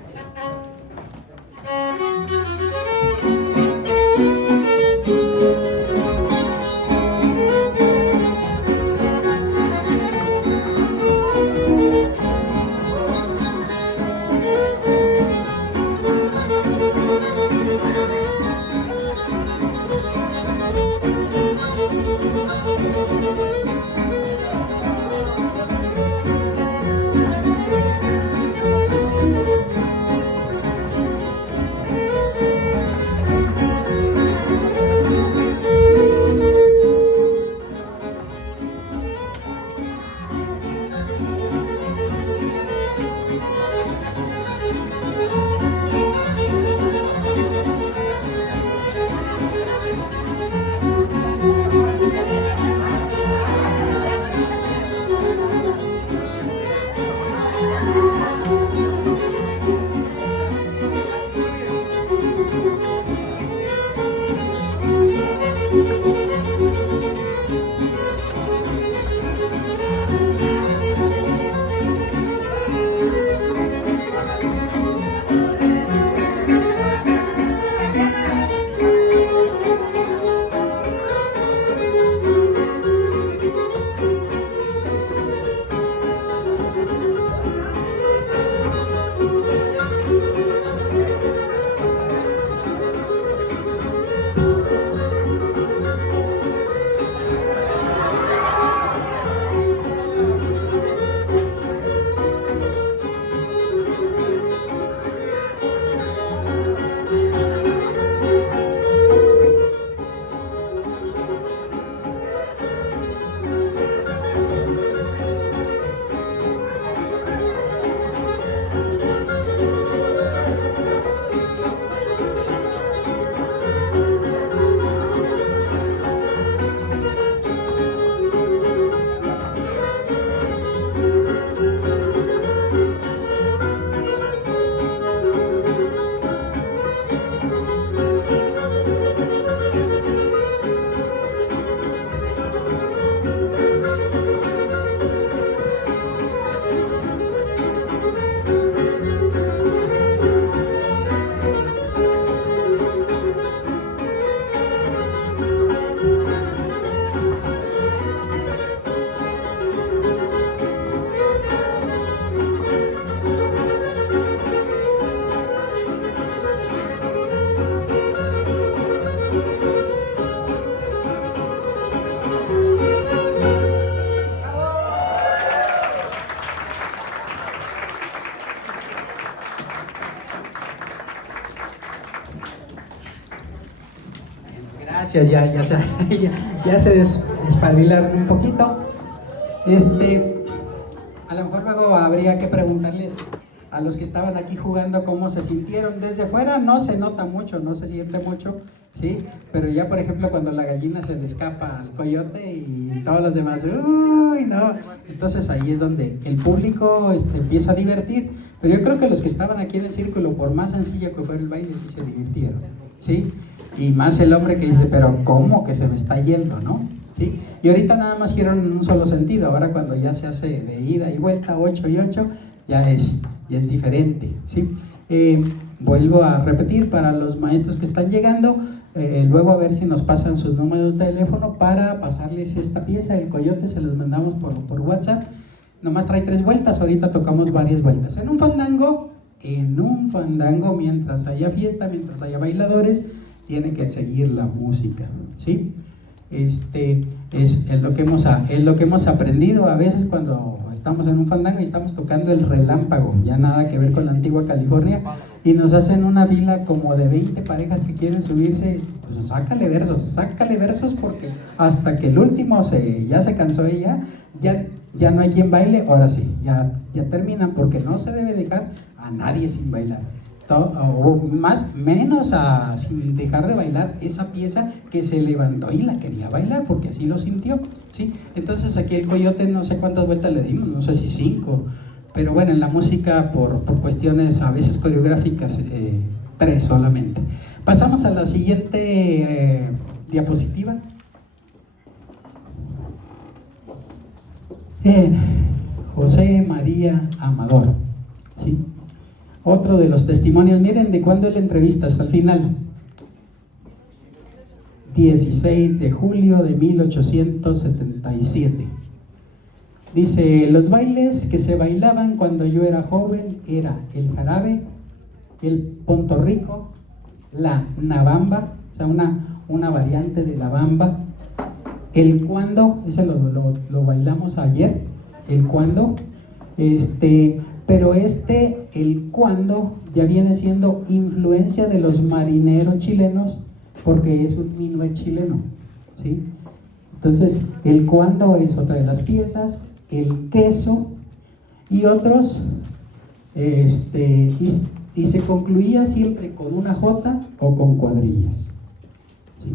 Gracias, ya se despabilaron un poquito. A lo mejor luego habría que preguntarles a los que estaban aquí jugando cómo se sintieron. Desde fuera no se nota mucho, no se siente mucho, ¿sí? Pero ya, por ejemplo, cuando la gallina se le escapa al coyote y todos los demás, ¡uy, no! Entonces ahí es donde el público empieza a divertir. Pero yo creo que los que estaban aquí en el círculo, por más sencillo que fuera el baile, sí se divirtieron, ¿sí? Y más el hombre que dice, pero ¿cómo que se me está yendo, no? ¿Sí? Y ahorita nada más quiero en un solo sentido. Ahora cuando ya se hace de ida y vuelta, 8 y 8, ya es diferente, ¿sí? Vuelvo a repetir para los maestros que están llegando, luego a ver si nos pasan sus números de teléfono para pasarles esta pieza, el coyote, se los mandamos por WhatsApp. Nomás trae 3 vueltas, ahorita tocamos varias vueltas. En un fandango, mientras haya fiesta, mientras haya bailadores, tiene que seguir la música, ¿sí? Es lo que hemos aprendido a veces cuando estamos en un fandango y estamos tocando el relámpago, ya nada que ver con la antigua California, y nos hacen una fila como de 20 parejas que quieren subirse. Pues sácale versos, porque hasta que el último ya se cansó y ya no hay quien baile. Ahora sí, ya terminan, porque no se debe dejar a nadie sin bailar. O menos sin dejar de bailar esa pieza que se levantó y la quería bailar porque así lo sintió, ¿sí? Entonces aquí el coyote no sé cuántas vueltas le dimos, no sé si 5, pero bueno, en la música por cuestiones a veces coreográficas 3 solamente. Pasamos a la siguiente diapositiva. José María Amador, ¿sí? Otro de los testimonios. Miren de cuándo es la entrevista hasta el final. 16 de julio de 1877. Dice: los bailes que se bailaban cuando yo era joven era el jarabe, el pontorrico, la nabamba, o sea, una variante de la bamba, el cuando, ese lo bailamos ayer, el cuando, pero el cuando ya viene siendo influencia de los marineros chilenos, porque es un minué chileno, ¿sí? Entonces, el cuando es otra de las piezas, el queso y otros, y se concluía siempre con una jota o con cuadrillas, ¿sí?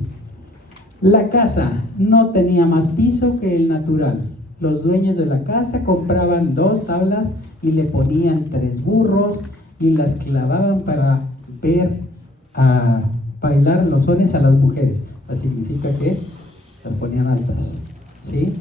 La casa no tenía más piso que el natural. Los dueños de la casa compraban 2 tablas y le ponían 3 burros y las clavaban para ver a bailar los sones a las mujeres. Eso significa que las ponían altas, ¿sí?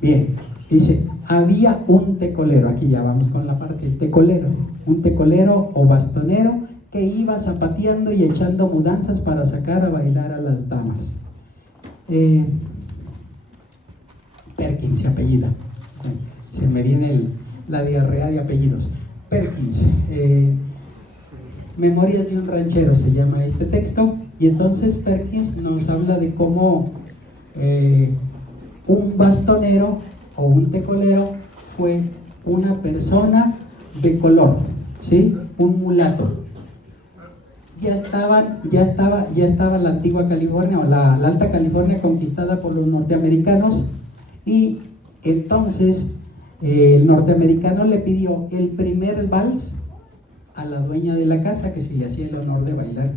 Bien, dice, había un tecolero, aquí ya vamos con la parte del tecolero, un tecolero o bastonero que iba zapateando y echando mudanzas para sacar a bailar a las damas. Perkins se apellida. Se me viene la diarrea de apellidos. Perkins. Memorias de un ranchero se llama este texto. Y entonces Perkins nos habla de cómo un bastonero o un tecolero fue una persona de color, ¿sí? Un mulato. Ya estaba la antigua California o la Alta California conquistada por los norteamericanos. Y entonces el norteamericano le pidió el primer vals a la dueña de la casa, que se le hacía el honor de bailar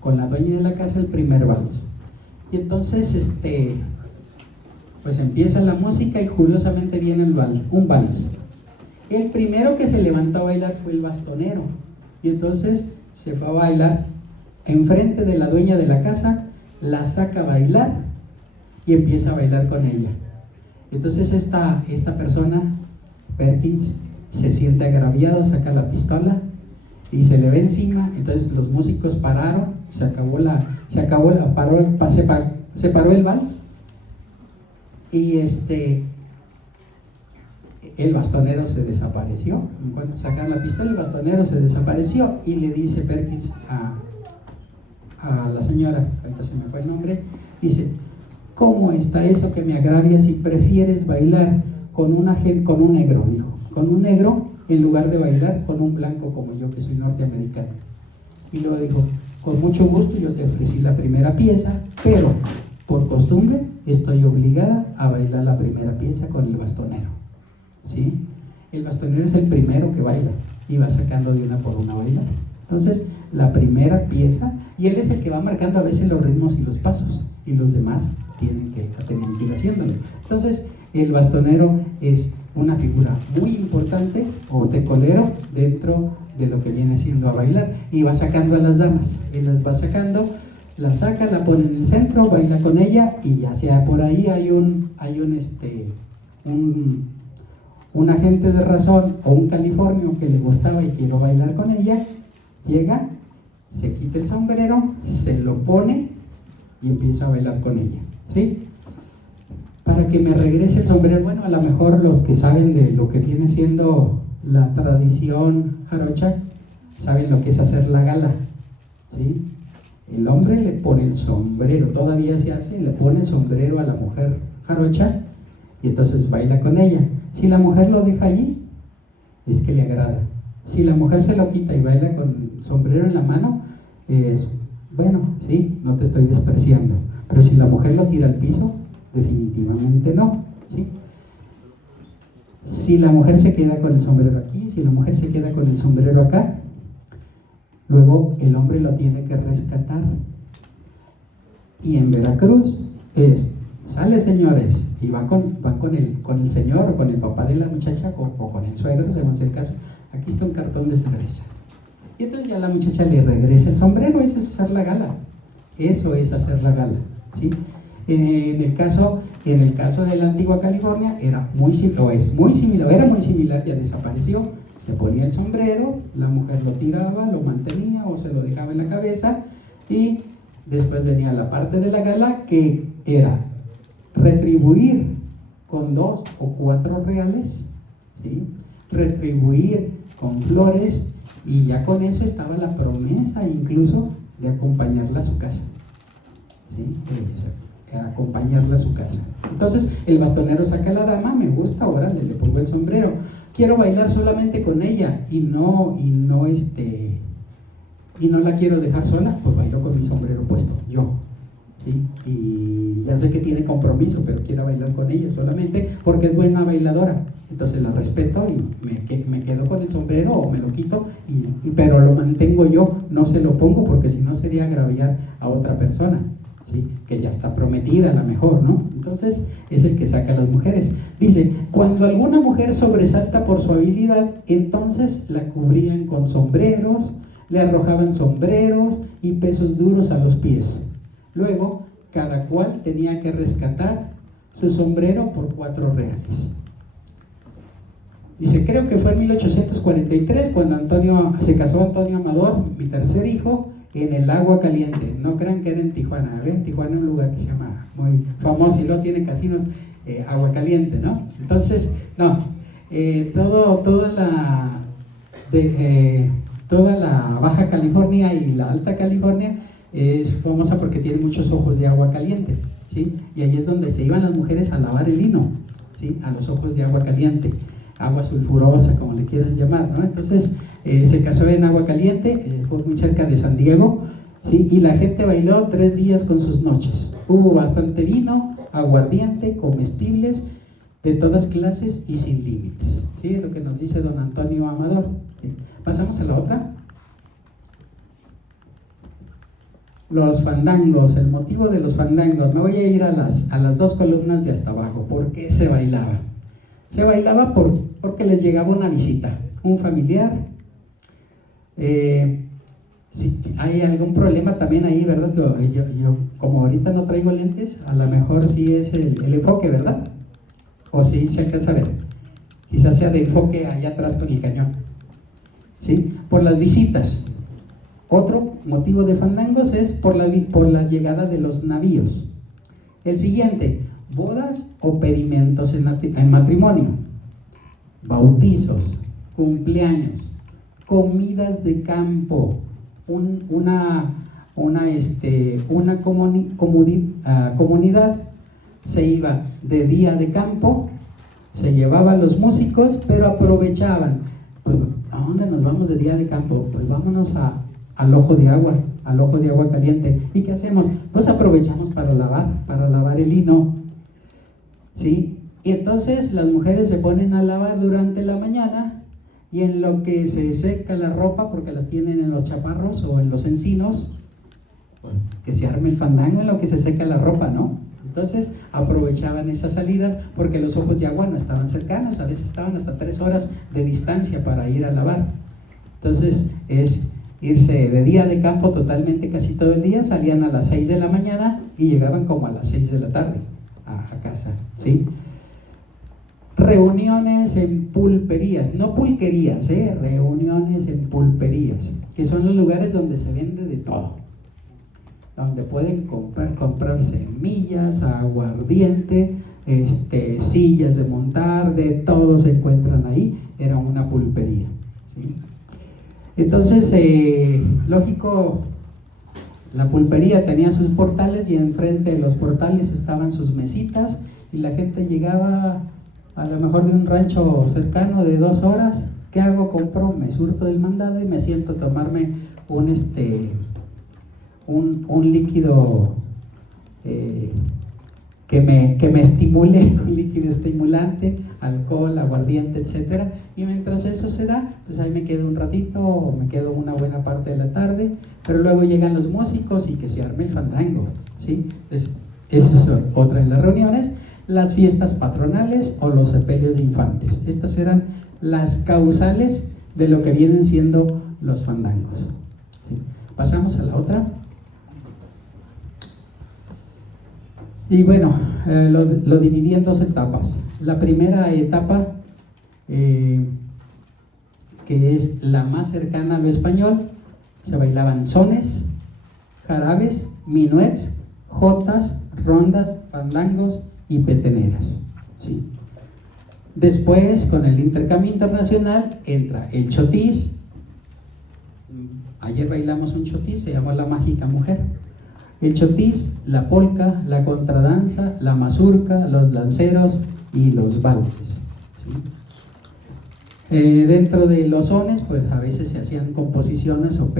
con la dueña de la casa el primer vals. Y entonces pues empieza la música y curiosamente viene un vals. El primero que se levantó a bailar fue el bastonero, y entonces se fue a bailar enfrente de la dueña de la casa, la saca a bailar y empieza a bailar con ella. Entonces esta persona, Perkins, se siente agraviado, saca la pistola y se le ve encima. Entonces los músicos pararon, se paró el vals, y el bastonero se desapareció. En cuanto sacaron la pistola, el bastonero se desapareció, y le dice Perkins a la señora, ahorita se me fue el nombre, dice: ¿cómo está eso que me agravia si prefieres bailar con un negro? Dijo, con un negro en lugar de bailar con un blanco como yo, que soy norteamericano. Y luego dijo: con mucho gusto yo te ofrecí la primera pieza, pero por costumbre estoy obligada a bailar la primera pieza con el bastonero, ¿sí? El bastonero es el primero que baila y va sacando de una por una bailar. Entonces, la primera pieza, y él es el que va marcando a veces los ritmos y los pasos, y los demás tienen que ir haciéndolo. Entonces, el bastonero es una figura muy importante, o tecolero, dentro de lo que viene siendo a bailar, y va sacando a las damas, él las va sacando, la saca, la pone en el centro, baila con ella, y ya sea por ahí hay un agente de razón o un californio que le gustaba y quiero bailar con ella, llega, se quita el sombrero, se lo pone y empieza a bailar con ella, ¿sí? Para que me regrese el sombrero, bueno, a lo mejor los que saben de lo que viene siendo la tradición jarocha, saben lo que es hacer la gala, ¿sí? El hombre le pone el sombrero, todavía se hace, le pone el sombrero a la mujer jarocha y entonces baila con ella. Si la mujer lo deja allí, es que le agrada. Si la mujer se lo quita y baila con sombrero en la mano, es bueno, sí, no te estoy despreciando. Pero si la mujer lo tira al piso, definitivamente no, ¿sí? Si la mujer se queda con el sombrero aquí, si la mujer se queda con el sombrero acá, luego el hombre lo tiene que rescatar. Y en Veracruz sale, señores, y van con el señor o con el papá de la muchacha o con el suegro, según sea el caso. Aquí está un cartón de cerveza. Y entonces ya la muchacha le regresa el sombrero. Eso es hacer la gala. Eso es hacer la gala, ¿sí? En el caso de la antigua California era muy similar, ya desapareció. Se ponía el sombrero, la mujer lo tiraba, lo mantenía o se lo dejaba en la cabeza, y después venía la parte de la gala, que era retribuir con 2 o 4 reales, ¿sí? Retribuir con flores, y ya con eso estaba la promesa incluso de acompañarla a su casa, ¿sí? Acompañarla a su casa. Entonces el bastonero saca a la dama, me gusta, órale, le pongo el sombrero, quiero bailar solamente con ella y no la quiero dejar sola, pues bailo con mi sombrero puesto, yo, ¿sí? Y ya sé que tiene compromiso, pero quiero bailar con ella solamente porque es buena bailadora. Entonces la respeto y me quedo con el sombrero o me lo quito, pero lo mantengo yo, no se lo pongo porque si no sería agraviar a otra persona, ¿sí? Que ya está prometida a lo mejor, ¿no? Entonces es el que saca a las mujeres. Dice, cuando alguna mujer sobresalta por su habilidad, entonces la cubrían con sombreros, le arrojaban sombreros y pesos duros a los pies. Luego, cada cual tenía que rescatar su sombrero por 4 reales. Dice, creo que fue en 1843 cuando se casó Antonio Amador, mi tercer hijo, en el Agua Caliente. No crean que era en Tijuana, ¿ven? Tijuana es un lugar que se llama muy famoso y luego tiene casinos, Agua Caliente, ¿no? Entonces, no, toda la Baja California y la Alta California es famosa porque tiene muchos ojos de agua caliente, ¿sí? Y ahí es donde se iban las mujeres a lavar el lino, ¿sí? A los ojos de agua caliente, agua sulfurosa, como le quieran llamar, ¿no? Entonces se casó en Agua Caliente, fue muy cerca de San Diego, ¿sí? Y la gente bailó 3 días con sus noches. Hubo bastante vino, aguardiente, comestibles de todas clases y sin límites, ¿sí? Lo que nos dice don Antonio Amador, ¿sí? Pasamos a la otra. Los fandangos, el motivo de los fandangos. Me voy a ir a las 2 columnas de hasta abajo. ¿Por qué se bailaba? Se bailaba porque les llegaba una visita, un familiar. Si hay algún problema también ahí, ¿verdad? Yo como ahorita no traigo lentes, a lo mejor sí es el enfoque, ¿verdad? O sí se alcanza a ver. Quizás sea de enfoque allá atrás con el cañón, ¿sí? Por las visitas. Otro motivo de fandangos es por la llegada de los navíos. El siguiente, bodas o pedimentos en matrimonio, bautizos, cumpleaños, comidas de campo, una comunidad se iba de día de campo, se llevaban los músicos, pero aprovechaban, pues, ¿a dónde nos vamos de día de campo? Pues vámonos al Ojo de Agua, al ojo de agua caliente. ¿Y qué hacemos? Pues aprovechamos para lavar el lino, ¿sí? Y entonces las mujeres se ponen a lavar durante la mañana, y en lo que se seca la ropa, porque las tienen en los chaparros o en los encinos, pues, que se arme el fandango en lo que se seca la ropa, ¿no? Entonces aprovechaban esas salidas porque los ojos de agua no estaban cercanos, a veces estaban hasta 3 horas de distancia para ir a lavar. Entonces es irse de día de campo totalmente casi todo el día, salían a las 6 de la mañana y llegaban como a las 6 de la tarde a casa, ¿sí? Reuniones en pulperías, no pulquerías, reuniones en pulperías, que son los lugares donde se vende de todo, donde pueden comprar semillas, aguardiente, sillas de montar, de todo se encuentran ahí. Era una pulpería, ¿sí? Entonces, lógico, la pulpería tenía sus portales y enfrente de los portales estaban sus mesitas, y la gente llegaba a lo mejor de un rancho cercano de 2 horas. ¿Qué hago? Compro, me surto del mandado y me siento a tomarme un líquido que me estimule, un líquido estimulante, alcohol, aguardiente, etcétera. Y mientras eso se da, pues ahí me quedo un ratito, o me quedo una buena parte de la tarde, pero luego llegan los músicos y que se arme el fandango, ¿sí? Entonces, esa es otra de las reuniones. Las fiestas patronales o los sepelios de infantes. Estas eran las causales de lo que vienen siendo los fandangos, ¿sí? Pasamos a la otra. Y bueno, lo dividí en 2 etapas. La primera etapa, que es la más cercana a lo español, se bailaban sones, jarabes, minuets, jotas, rondas, fandangos y peteneras, ¿sí? Después, con el intercambio internacional, entra el chotis. Ayer bailamos un chotis, se llama La Mágica Mujer. El chotis, la polca, la contradanza, la mazurca, los lanceros y los valses, ¿sí? Dentro de los sones, pues a veces se hacían composiciones o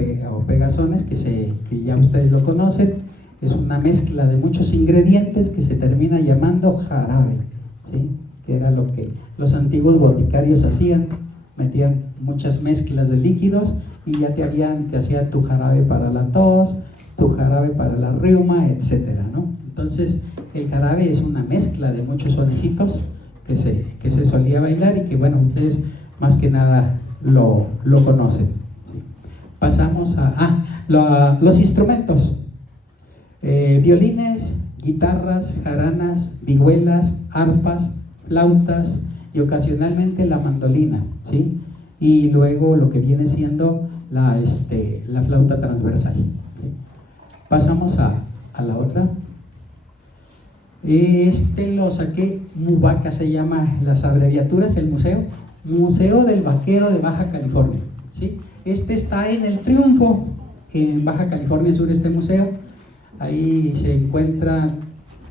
pegasones, que ya ustedes lo conocen. Es una mezcla de muchos ingredientes que se termina llamando jarabe, ¿sí? Que era lo que los antiguos boticarios hacían, metían muchas mezclas de líquidos y ya te hacía tu jarabe para la tos, tu jarabe para la reuma, etcétera, ¿no? Entonces el jarabe es una mezcla de muchos sonecitos que se solía bailar y que, bueno, ustedes más que nada lo conocen, ¿sí? Pasamos a los instrumentos. Violines, guitarras, jaranas, vihuelas, arpas, flautas y ocasionalmente la mandolina, ¿sí? Y luego lo que viene siendo la flauta transversal, ¿sí? Pasamos a la otra. Lo saqué, MUBACA se llama las abreviaturas, el Museo del Vaquero de Baja California, ¿sí? Está en el Triunfo, en Baja California Sur, este museo. Ahí se encuentra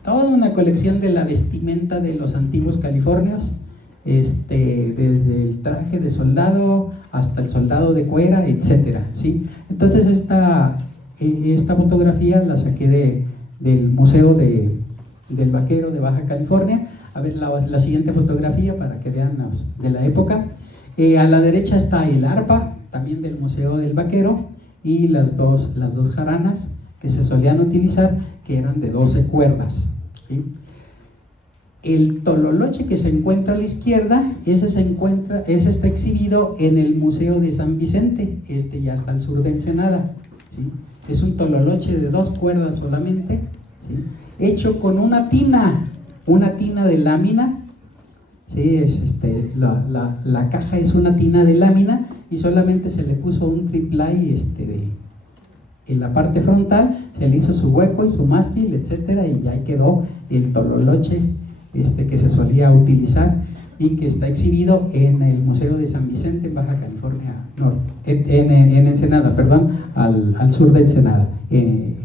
toda una colección de la vestimenta de los antiguos californios, desde el traje de soldado hasta el soldado de cuera, etcétera, ¿sí? Entonces esta fotografía la saqué del Museo del Vaquero de Baja California. A ver la siguiente fotografía para que vean de la época. A la derecha está el arpa, también del Museo del Vaquero, y las dos jaranas que se solían utilizar, que eran de 12 cuerdas, ¿sí? El tololoche que se encuentra a la izquierda, ese está exhibido en el Museo de San Vicente, ya está al sur de Ensenada, ¿sí? Es un tololoche de 2 cuerdas solamente, ¿sí? Hecho con una tina de lámina, ¿sí? La caja es una tina de lámina y solamente se le puso un triplay en la parte frontal, se le hizo su hueco y su mástil, etcétera, y ya quedó el tololoche que se solía utilizar y que está exhibido en el Museo de San Vicente en Baja California Norte, en Ensenada, perdón, al sur de Ensenada, en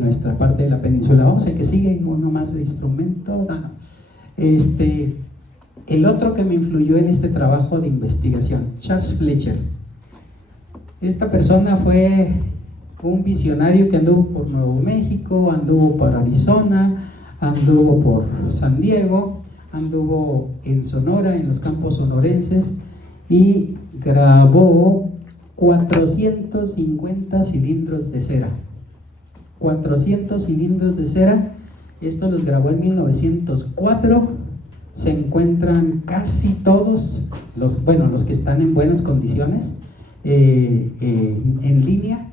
nuestra parte de la península. Vamos al que sigue, uno más de instrumento. El otro que me influyó en este trabajo de investigación, Charles Fletcher. Esta persona fue un visionario que anduvo por Nuevo México, anduvo por Arizona, anduvo por San Diego, anduvo en Sonora, en los campos sonorenses, y grabó 450 cilindros de cera. 400 cilindros de cera. Estos los grabó en 1904. Se encuentran casi todos los que están en buenas condiciones en línea,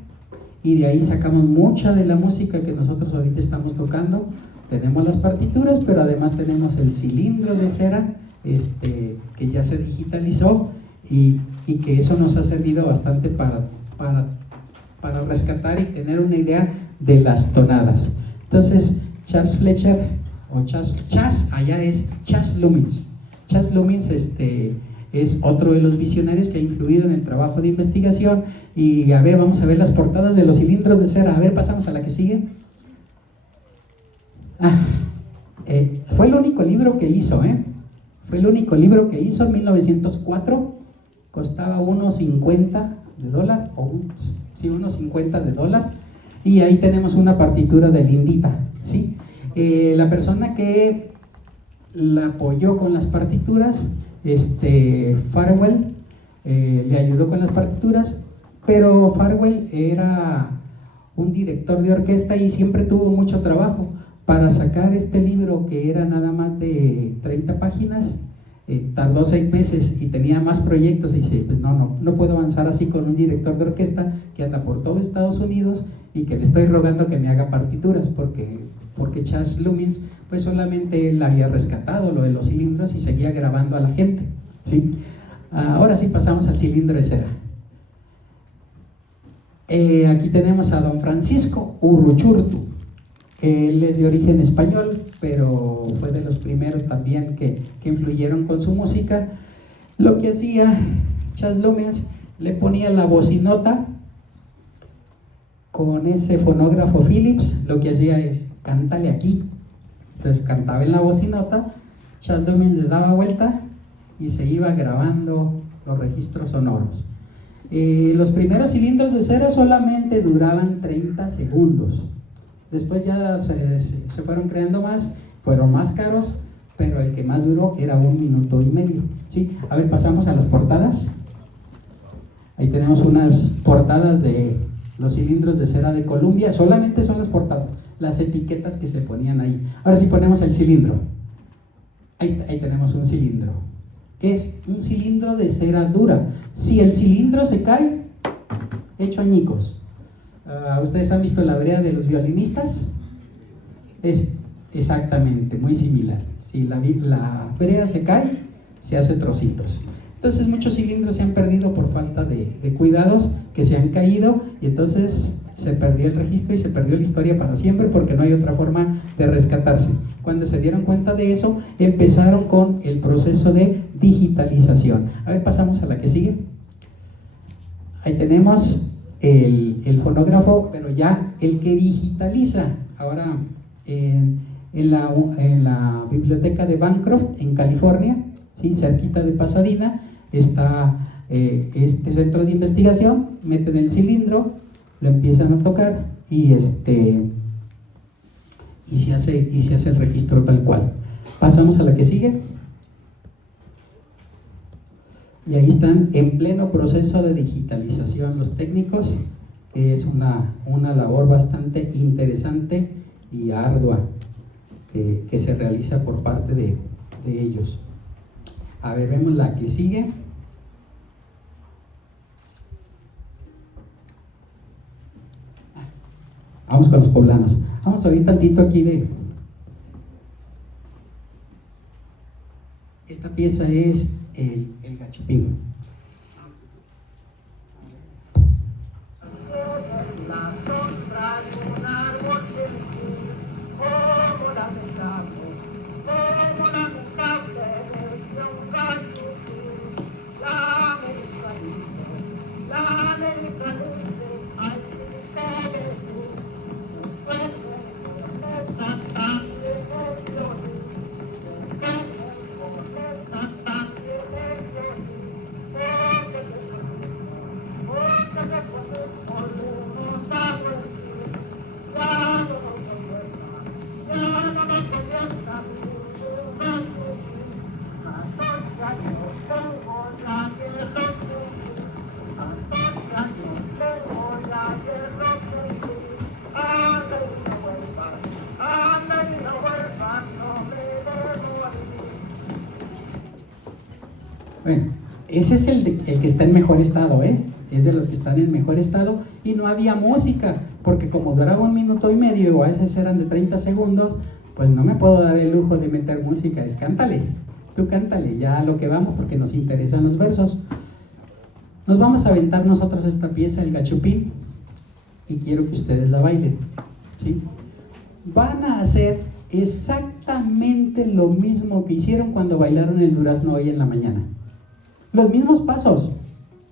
y de ahí sacamos mucha de la música que nosotros ahorita estamos tocando. Tenemos las partituras, pero además tenemos el cilindro de cera que ya se digitalizó, y que eso nos ha servido bastante para rescatar y tener una idea de las tonadas. Entonces, Charles Fletcher, o Chas, allá es Chas Lumins. Chas Lumins es otro de los visionarios que ha influido en el trabajo de investigación. Y a ver, vamos a ver las portadas de los cilindros de cera. A ver, pasamos a la que sigue. Fue el único libro que hizo, Fue el único libro que hizo en 1904. Costaba $1.50, $1.50, y ahí tenemos una partitura de Lindita, ¿sí? La persona que la apoyó con las partituras, Farwell, le ayudó con las partituras, pero Farwell era un director de orquesta y siempre tuvo mucho trabajo para sacar este libro, que era nada más de 30 páginas. Tardó 6 meses y tenía más proyectos, y dice, pues no puedo avanzar así con un director de orquesta que anda por todo Estados Unidos y que le estoy rogando que me haga partituras, porque Chas Lumins pues solamente él había rescatado lo de los cilindros y seguía grabando a la gente, ¿sí? Ahora sí pasamos al cilindro de cera. Aquí tenemos a don Francisco Uruchurtu. Él es de origen español, pero fue de los primeros también que influyeron con su música. Lo que hacía Chas Lumins, le ponía la bocinota con ese fonógrafo Philips. Lo que hacía es, cántale aquí. Entonces cantaba en la bocinota, Chas Lumins le daba vuelta y se iba grabando los registros sonoros. Los primeros cilindros de cera solamente duraban 30 segundos. Después ya se fueron creando más, fueron más caros, pero el que más duró era 1 minuto y medio, ¿sí? A ver, pasamos a las portadas. Ahí tenemos unas portadas de los cilindros de cera de Columbia. Solamente son las portadas, las etiquetas que se ponían ahí. Ahora sí ponemos el cilindro. Ahí tenemos un cilindro. Es un cilindro de cera dura. Si el cilindro se cae, hecho añicos. ¿Ustedes han visto la brea de los violinistas? Es exactamente, muy similar. Si la brea se cae, se hace trocitos. Entonces muchos cilindros se han perdido por falta de cuidados, que se han caído, y entonces se perdió el registro y se perdió la historia para siempre, porque no hay otra forma de rescatarse. Cuando se dieron cuenta de eso, empezaron con el proceso de digitalización. A ver, pasamos a la que sigue. Ahí tenemos el fonógrafo, pero ya el que digitaliza. Ahora en la biblioteca de Bancroft, en California, ¿sí? Cerquita de Pasadena, está este centro de investigación. Meten el cilindro, lo empiezan a tocar y se hace el registro tal cual. Pasamos a la que sigue. Y ahí están en pleno proceso de digitalización los técnicos, que es una labor bastante interesante y ardua que se realiza por parte de ellos. A ver, vemos la que sigue. Vamos con los poblanos. Vamos a ver tantito aquí de... Esta pieza es el gachipín. Bueno, ese es el que está en mejor estado, ¿eh? Es de los que están en mejor estado y no había música, porque como duraba 1 minuto y medio, o a veces eran de 30 segundos, pues no me puedo dar el lujo de meter música. Es cántale, tú cántale, ya a lo que vamos, porque nos interesan los versos. Nos vamos a aventar nosotros esta pieza, el Gachupín, y quiero que ustedes la bailen, ¿sí? Van a hacer exactamente lo mismo que hicieron cuando bailaron el Durazno hoy en la mañana. Los mismos pasos,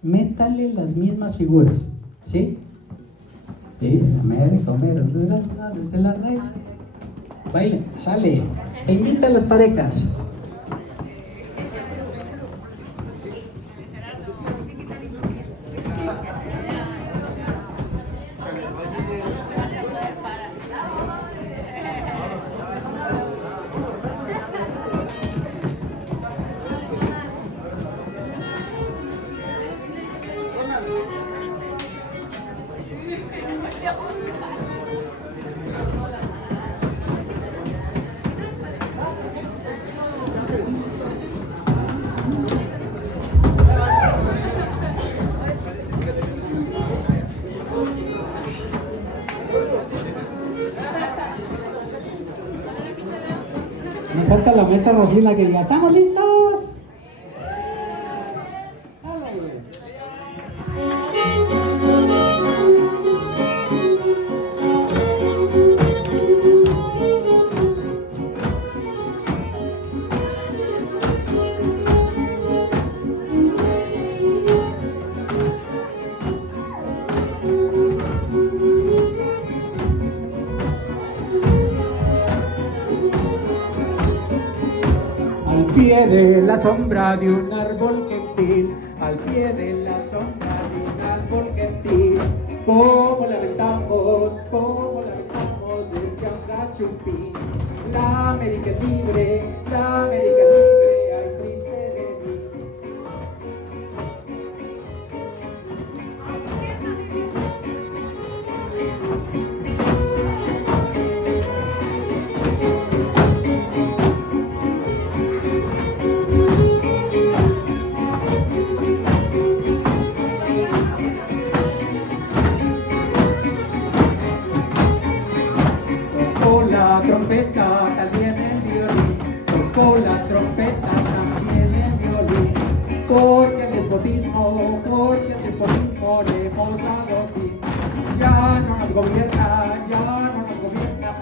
métale las mismas figuras, ¿sí? Sí, comer un durazno desde la raíz. Baile, sale, se invita a las parejas. Me falta la maestra Rosina que diga, ¿estamos listos? Al pie de la sombra de un árbol gentil, al pie de la sombra de un árbol gentil, como lamentamos desde un Gachupín. La América es libre, la América es libre, ay triste de mí. La trompeta, también el violín, tocó la trompeta, también el violín, porque el despotismo le hemos dado fin. Ya no nos gobierna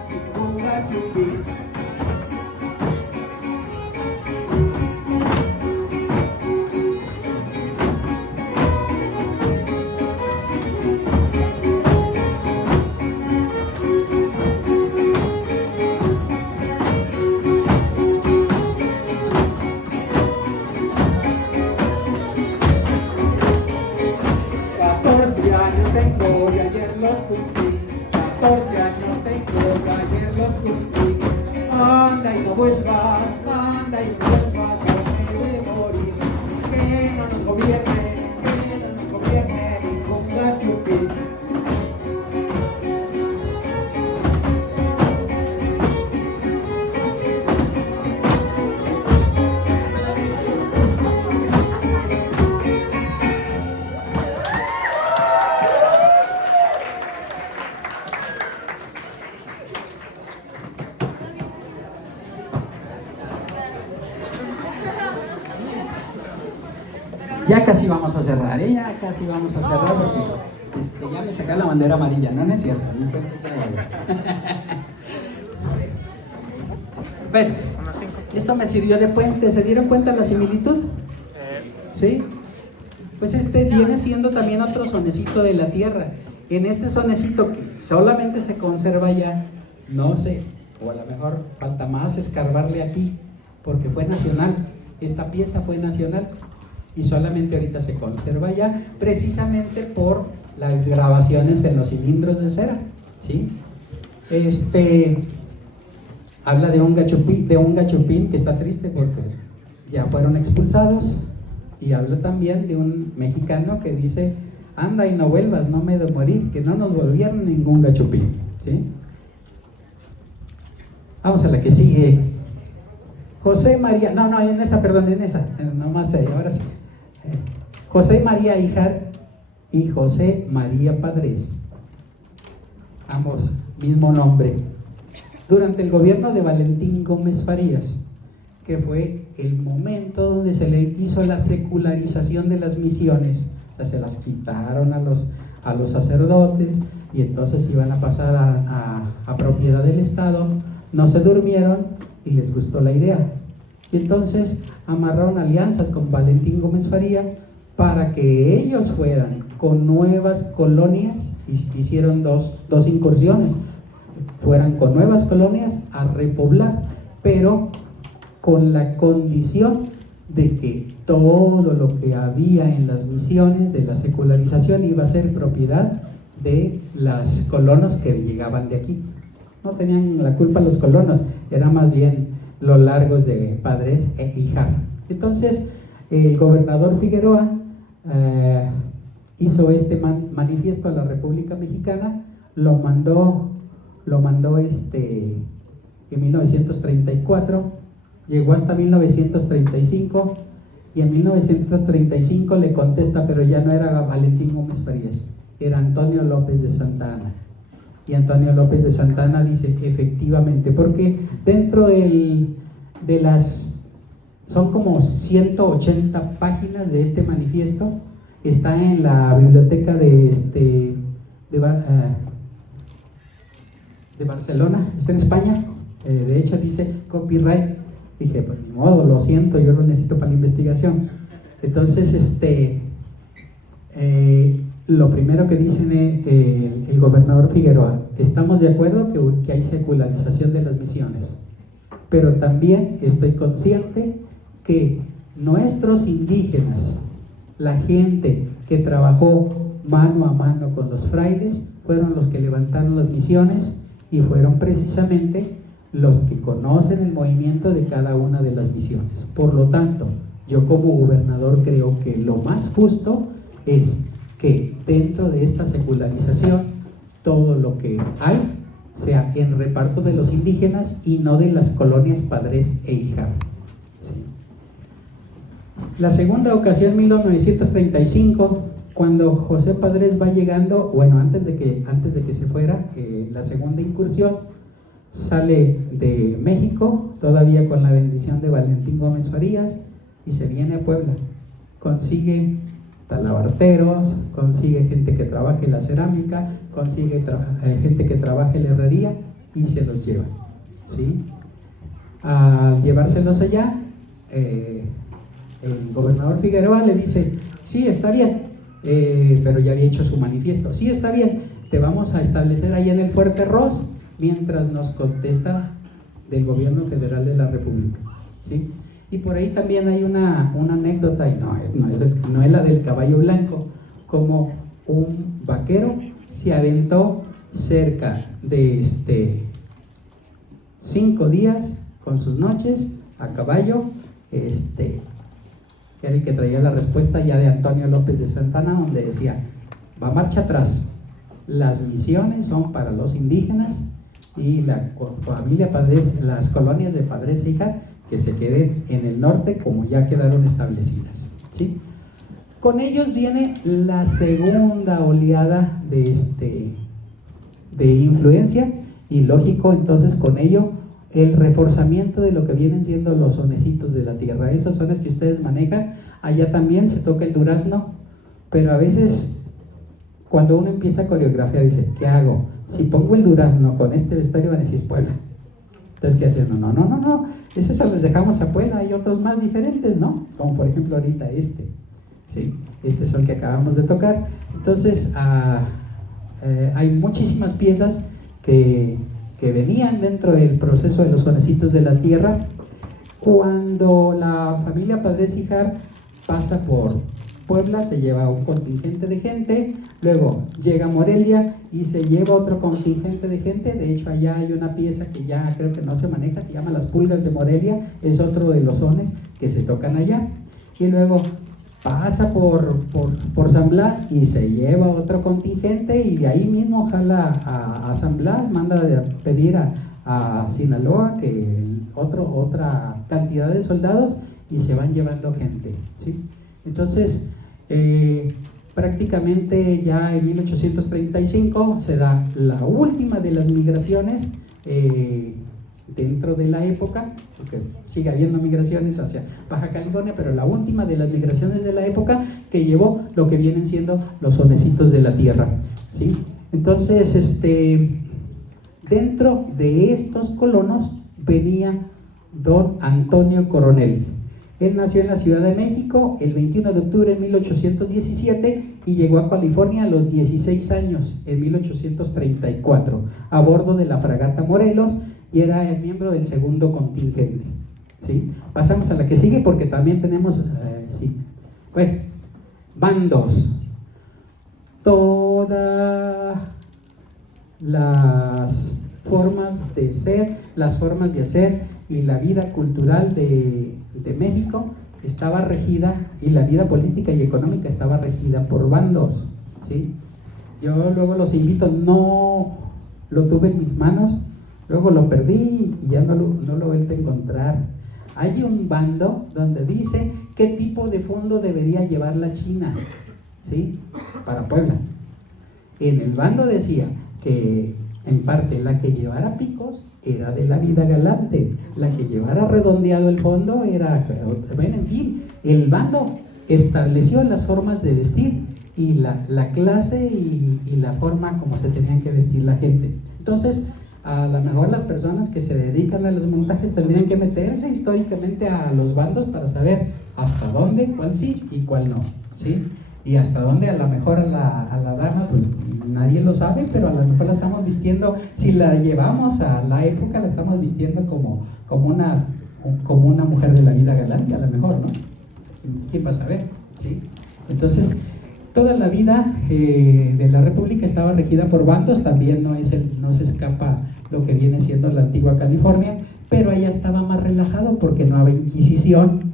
ningún Gachupín. Tengo y ayer los cumplí, 14 años tengo y ayer los cumplí. Anda y no vuelvas, no me de morir. Que no nos gobierne ningún Gachupín. Ya casi vamos a cerrar, ya casi vamos a cerrar porque ya me saca la bandera amarilla, no es cierto. Bueno, esto me sirvió de puente, ¿se dieron cuenta la similitud? ¿Sí? Pues este viene siendo también otro sonecito de la tierra. En este sonecito que solamente se conserva ya, no sé, o a lo mejor falta más escarbarle aquí, porque fue nacional, esta pieza fue nacional. Y solamente ahorita se conserva ya, precisamente por las grabaciones en los cilindros de cera, ¿sí? Habla de un gachupín que está triste porque ya fueron expulsados, y habla también de un mexicano que dice: anda y no vuelvas, no me he de morir, que no nos volvieron ningún gachupín, ¿sí? Vamos a la que sigue. José María, no, en esa, nomás ahora sí. José María Híjar y José María Padres, ambos mismo nombre. Durante el gobierno de Valentín Gómez Farías, que fue el momento donde se le hizo la secularización de las misiones, o sea, se las quitaron a los sacerdotes, y entonces iban a pasar a propiedad del Estado. No se durmieron y les gustó la idea, y entonces amarraron alianzas con Valentín Gómez Farías para que ellos fueran con nuevas colonias. Hicieron dos incursiones, fueran con nuevas colonias a repoblar, pero con la condición de que todo lo que había en las misiones de la secularización iba a ser propiedad de los colonos que llegaban de aquí. No tenían la culpa los colonos, era más bien los largos de Padres e Híjar. Entonces el gobernador Figueroa hizo este manifiesto a la República Mexicana, lo mandó en 1934, llegó hasta 1935, y en 1935 le contesta, pero ya no era Valentín Gómez Farías, era Antonio López de Santa Anna. Y Antonio López de Santa Anna dice: efectivamente, porque dentro de las, son como 180 páginas de este manifiesto, está en la biblioteca de Barcelona, está en España, de hecho dice copyright. Dije, pues ni modo, lo siento, yo lo necesito para la investigación. Entonces, lo primero que dice el gobernador Figueroa: estamos de acuerdo que hay secularización de las misiones, pero también estoy consciente que nuestros indígenas, la gente que trabajó mano a mano con los frailes, fueron los que levantaron las misiones, y fueron precisamente los que conocen el movimiento de cada una de las misiones. Por lo tanto, yo como gobernador creo que lo más justo es que dentro de esta secularización todo lo que hay sea en reparto de los indígenas y no de las colonias Padres e Híjar. La segunda ocasión, 1935, cuando José Padres va llegando, bueno, antes de que se fuera, la segunda incursión, sale de México, todavía con la bendición de Valentín Gómez Farías, y se viene a Puebla. Consigue talabarteros, consigue gente que trabaje la cerámica, consigue gente que trabaje la herrería, y se los lleva, ¿sí? Al llevárselos allá, el gobernador Figueroa le dice: sí, está bien, pero ya había hecho su manifiesto. Sí, está bien, te vamos a establecer ahí en el Fuerte Ross, mientras nos contesta del gobierno federal de la República, ¿sí? Y por ahí también hay una anécdota, y no es la del caballo blanco, como un vaquero se aventó cerca de 5 días con sus noches a caballo, que era el que traía la respuesta ya de Antonio López de Santa Anna, donde decía: va marcha atrás, las misiones son para los indígenas, y la familia Padres, las colonias de Padres e Híjar, que se queden en el norte como ya quedaron establecidas, ¿sí? Con ellos viene la segunda oleada de influencia, y lógico, entonces con ello el reforzamiento de lo que vienen siendo los sonecitos de la tierra, esos sones que ustedes manejan. Allá también se toca el durazno, pero a veces cuando uno empieza a coreografiar dice: ¿qué hago? Si pongo el durazno con este vestuario van a decir: es Puebla. Entonces, ¿qué hacen? No, esos se los dejamos a Puebla, hay otros más diferentes, ¿no? Como por ejemplo ahorita ¿sí? Este es el que acabamos de tocar. Entonces, hay muchísimas piezas que venían dentro del proceso de los sonecitos de la tierra. Cuando la familia Padres Híjar pasa por Puebla se lleva un contingente de gente, luego llega Morelia y se lleva otro contingente de gente. De hecho, allá hay una pieza que ya creo que no se maneja, se llama Las Pulgas de Morelia, es otro de los sones que se tocan allá. Y luego pasa por San Blas y se lleva otro contingente, y de ahí mismo jala a San Blas, manda a pedir a Sinaloa que otra cantidad de soldados, y se van llevando gente, ¿sí? Entonces, prácticamente ya en 1835 se da la última de las migraciones dentro de la época, porque sigue habiendo migraciones hacia Baja California, pero la última de las migraciones de la época que llevó lo que vienen siendo los sonecitos de la tierra, ¿sí? Entonces, dentro de estos colonos venía don Antonio Coronel. Él nació en la Ciudad de México el 21 de octubre de 1817 y llegó a California a los 16 años, en 1834, a bordo de la fragata Morelos, y era el miembro del segundo contingente, ¿sí? Pasamos a la que sigue porque también tenemos, sí. Bueno, bandos. Todas las formas de ser, las formas de hacer y la vida cultural de México estaba regida, y la vida política y económica estaba regida por bandos, ¿sí? Yo luego los invito, no lo tuve en mis manos, luego lo perdí y ya no lo he vuelto a encontrar. Hay un bando donde dice qué tipo de fondo debería llevar la China, ¿sí? Para Puebla. En el bando decía que en parte la que llevara picos era de la vida galante, la que llevara redondeado el fondo era, bueno, en fin, el bando estableció las formas de vestir y la clase y la forma como se tenían que vestir la gente. Entonces, a lo mejor las personas que se dedican a los montajes tendrían que meterse históricamente a los bandos para saber hasta dónde, cuál sí y cuál no, ¿sí? Y hasta dónde a lo mejor a la dama, pues nadie lo sabe, pero a lo mejor la estamos vistiendo, si la llevamos a la época, la estamos vistiendo como una mujer de la vida galante, a lo mejor, ¿no? ¿Quién va a saber? ¿Sí? Entonces, toda la vida de la República estaba regida por bandos, también no se escapa lo que viene siendo la antigua California, pero allá estaba más relajado porque no había Inquisición,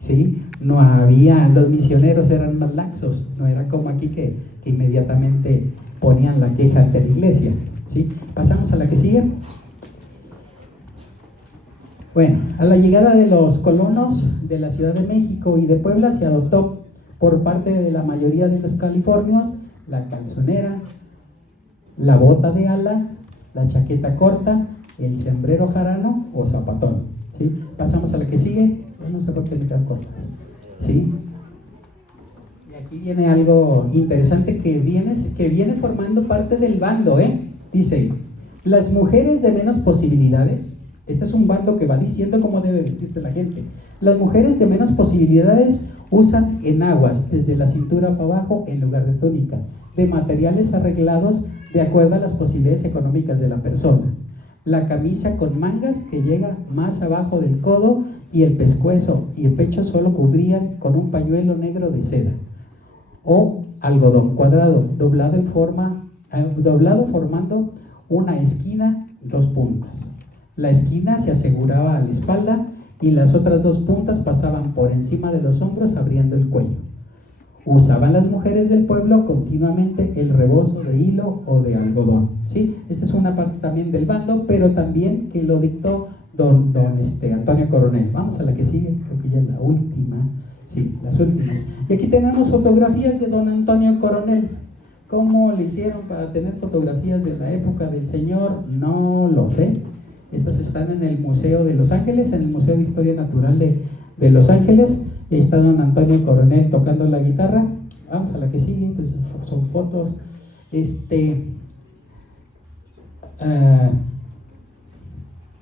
¿sí? No había, los misioneros eran más laxos, no era como aquí que inmediatamente ponían la queja ante la iglesia, ¿sí? Pasamos a la que sigue. Bueno, a la llegada de los colonos de la Ciudad de México y de Puebla se adoptó por parte de la mayoría de los californios la calzonera, la bota de ala, la chaqueta corta, el sombrero jarano o zapatón, ¿sí? Pasamos a la que sigue. No sé por qué me quedan cortas, ¿sí? Y aquí viene algo interesante que viene formando parte del bando, Dice, las mujeres de menos posibilidades, este es un bando que va diciendo cómo debe vestirse la gente. Las mujeres de menos posibilidades usan enaguas desde la cintura para abajo en lugar de túnica, de materiales arreglados de acuerdo a las posibilidades económicas de la persona. La camisa con mangas que llega más abajo del codo y el pescuezo y el pecho solo cubrían con un pañuelo negro de seda o algodón cuadrado, doblado formando una esquina, dos puntas. La esquina se aseguraba a la espalda y las otras dos puntas pasaban por encima de los hombros abriendo el cuello. Usaban las mujeres del pueblo continuamente el rebozo de hilo o de algodón, ¿sí? Esta es una parte también del bando, pero también que lo dictó don Antonio Coronel. Vamos a la que sigue, creo que ya es la última, sí, las últimas. Y aquí tenemos fotografías de don Antonio Coronel. ¿Cómo le hicieron para tener fotografías de la época del señor? No lo sé. Estas están en el Museo de Los Ángeles, en el Museo de Historia Natural de Los Ángeles. Ahí está don Antonio Coronel tocando la guitarra. Vamos a la que sigue, pues son fotos.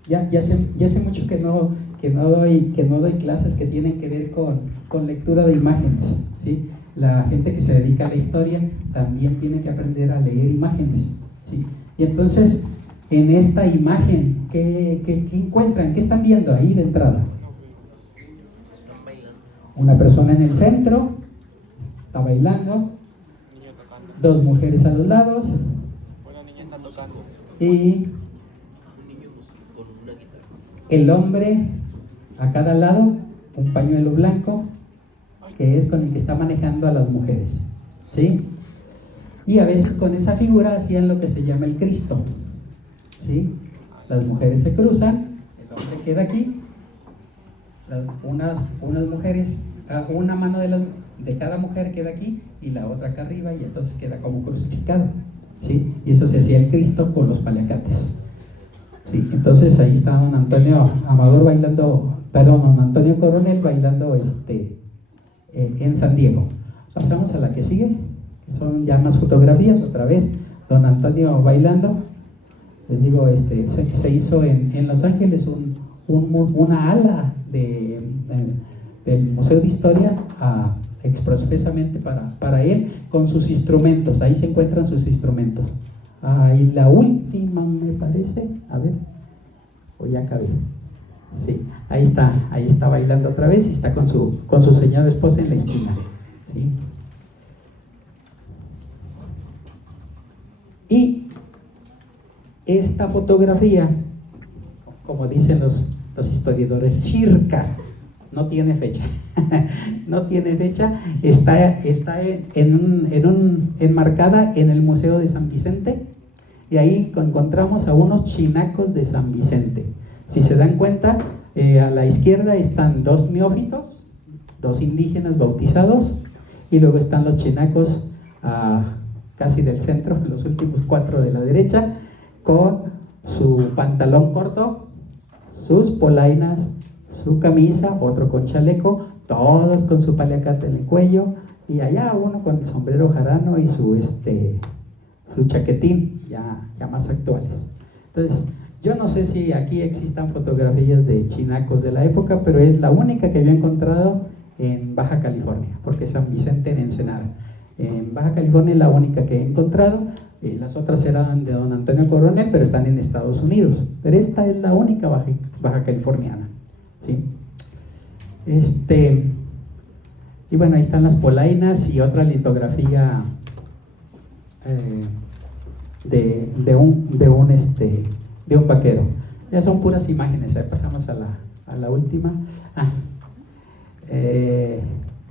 Ya sé mucho que no doy clases que tienen que ver con lectura de imágenes, ¿sí? La gente que se dedica a la historia también tiene que aprender a leer imágenes, ¿sí? Y entonces, en esta imagen, ¿qué encuentran? ¿Qué están viendo ahí de entrada? Una persona en el centro, está bailando, dos mujeres a los lados y el hombre a cada lado, un pañuelo blanco que es con el que está manejando a las mujeres, ¿sí? Y a veces con esa figura hacían lo que se llama el Cristo, ¿sí? Las mujeres se cruzan, el hombre queda aquí, unas mujeres, una mano de cada mujer queda aquí y la otra acá arriba, y entonces queda como crucificado, ¿sí? Y eso se hacía el Cristo con los paliacates, ¿sí? Entonces ahí está don Antonio Amador bailando, perdón, don Antonio Coronel bailando en San Diego. Pasamos a la que sigue, que son ya más fotografías, otra vez don Antonio bailando. Les digo, se hizo en Los Ángeles una ala del Museo de Historia expresamente para él, con sus instrumentos. Ahí se encuentran sus instrumentos. Y la última, me parece, a ver, o ya acabé. Sí, ahí está bailando otra vez y está con su señora esposa en la esquina, ¿sí? Y esta fotografía, como dicen los historiadores, circa, no tiene fecha, no tiene fecha, está enmarcada en el Museo de San Vicente, y ahí encontramos a unos chinacos de San Vicente. Si se dan cuenta, a la izquierda están dos neófitos, dos indígenas bautizados, y luego están los chinacos casi del centro, los últimos cuatro de la derecha, con su pantalón corto, sus polainas, su camisa, otro con chaleco, todos con su paliacate en el cuello, y allá uno con el sombrero jarano y su chaquetín, ya más actuales. Entonces, yo no sé si aquí existan fotografías de chinacos de la época, pero es la única que yo he encontrado en Baja California, porque San Vicente en Ensenada. En Baja California es la única que he encontrado. Las otras eran de don Antonio Coronel, pero están en Estados Unidos. Pero esta es la única baja californiana, ¿sí? Y bueno, ahí están las polainas y otra litografía de un vaquero. Ya son puras imágenes. Ahí pasamos a la última.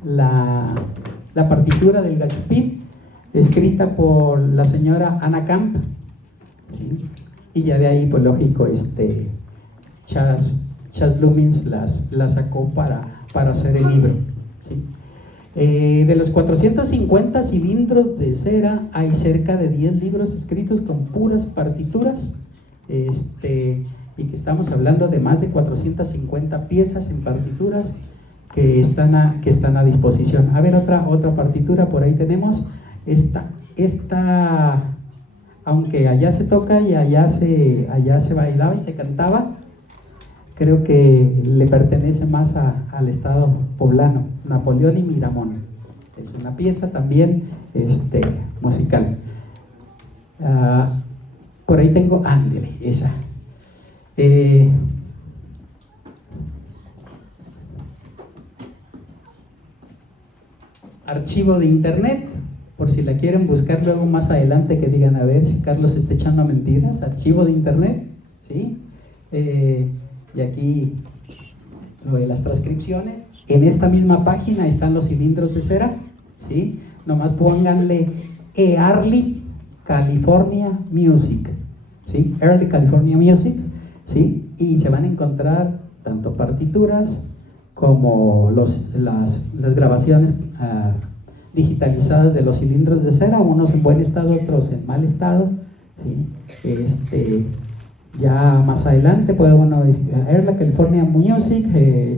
La partitura del Gachupín, escrita por la señora Anna Camp, ¿sí? Y ya de ahí, pues lógico, Chas Lumins la sacó para hacer el libro, ¿sí? De los 450 cilindros de cera, hay cerca de 10 libros escritos con puras partituras, y que estamos hablando de más de 450 piezas en partituras que están a disposición. A ver, otra partitura, por ahí tenemos esta, aunque allá se toca y allá se bailaba y se cantaba, creo que le pertenece más al estado poblano, Napoleón y Miramón. Es una pieza también musical. Por ahí tengo, ándele, esa. Archivo de internet, por si la quieren buscar luego más adelante, que digan, a ver si Carlos está echando mentiras. Archivo de internet, ¿sí? Y aquí lo de las transcripciones. En esta misma página están los cilindros de cera, ¿sí? Nomás pónganle Early California Music, ¿sí? Early California Music, ¿sí? Y se van a encontrar tanto partituras como las grabaciones digitalizadas de los cilindros de cera, unos en buen estado, otros en mal estado, ¿sí? Ya más adelante puede uno Early California Music,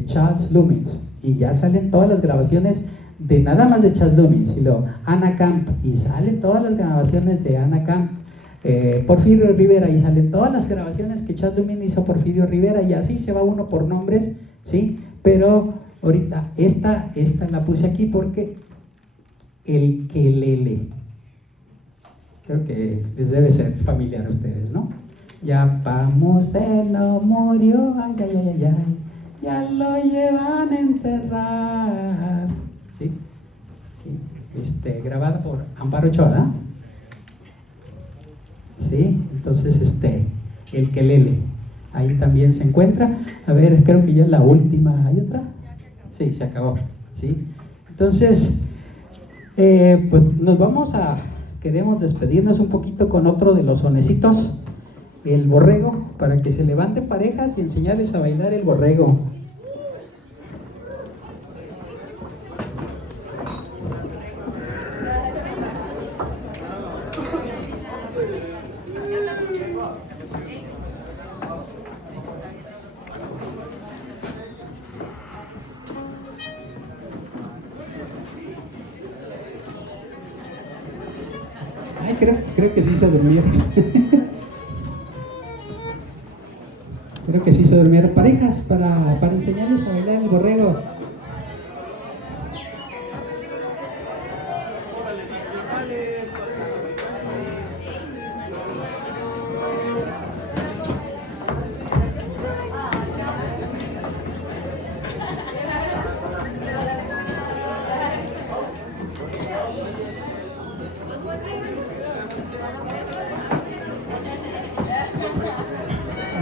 Chas Lumins, y ya salen todas las grabaciones de nada más de Chas Lumins, y luego Anna Camp, y salen todas las grabaciones de Anna Camp, Porfirio Rivera, y salen todas las grabaciones que Chas Lumins hizo Porfirio Rivera, y así se va uno por nombres, ¿sí? Pero ahorita esta la puse aquí porque el quelele, creo que les debe ser familiar a ustedes, ¿no? Ya vamos, él no murió, ay, ay, ay, ay, ay, ya lo llevan a enterrar, ¿sí? ¿Sí? grabada por Amparo Ochoa, ¿verdad? Sí, entonces el quelele, ahí también se encuentra. A ver, creo que ya la última, ¿hay otra? Sí, se acabó, ¿sí? Entonces, pues queremos despedirnos un poquito con otro de los sonecitos, el borrego, para que se levanten parejas y enseñarles a bailar el borrego. Ay, creo que sí se durmieron. Creo que sí se durmieron parejas para enseñarles a bailar el borrego.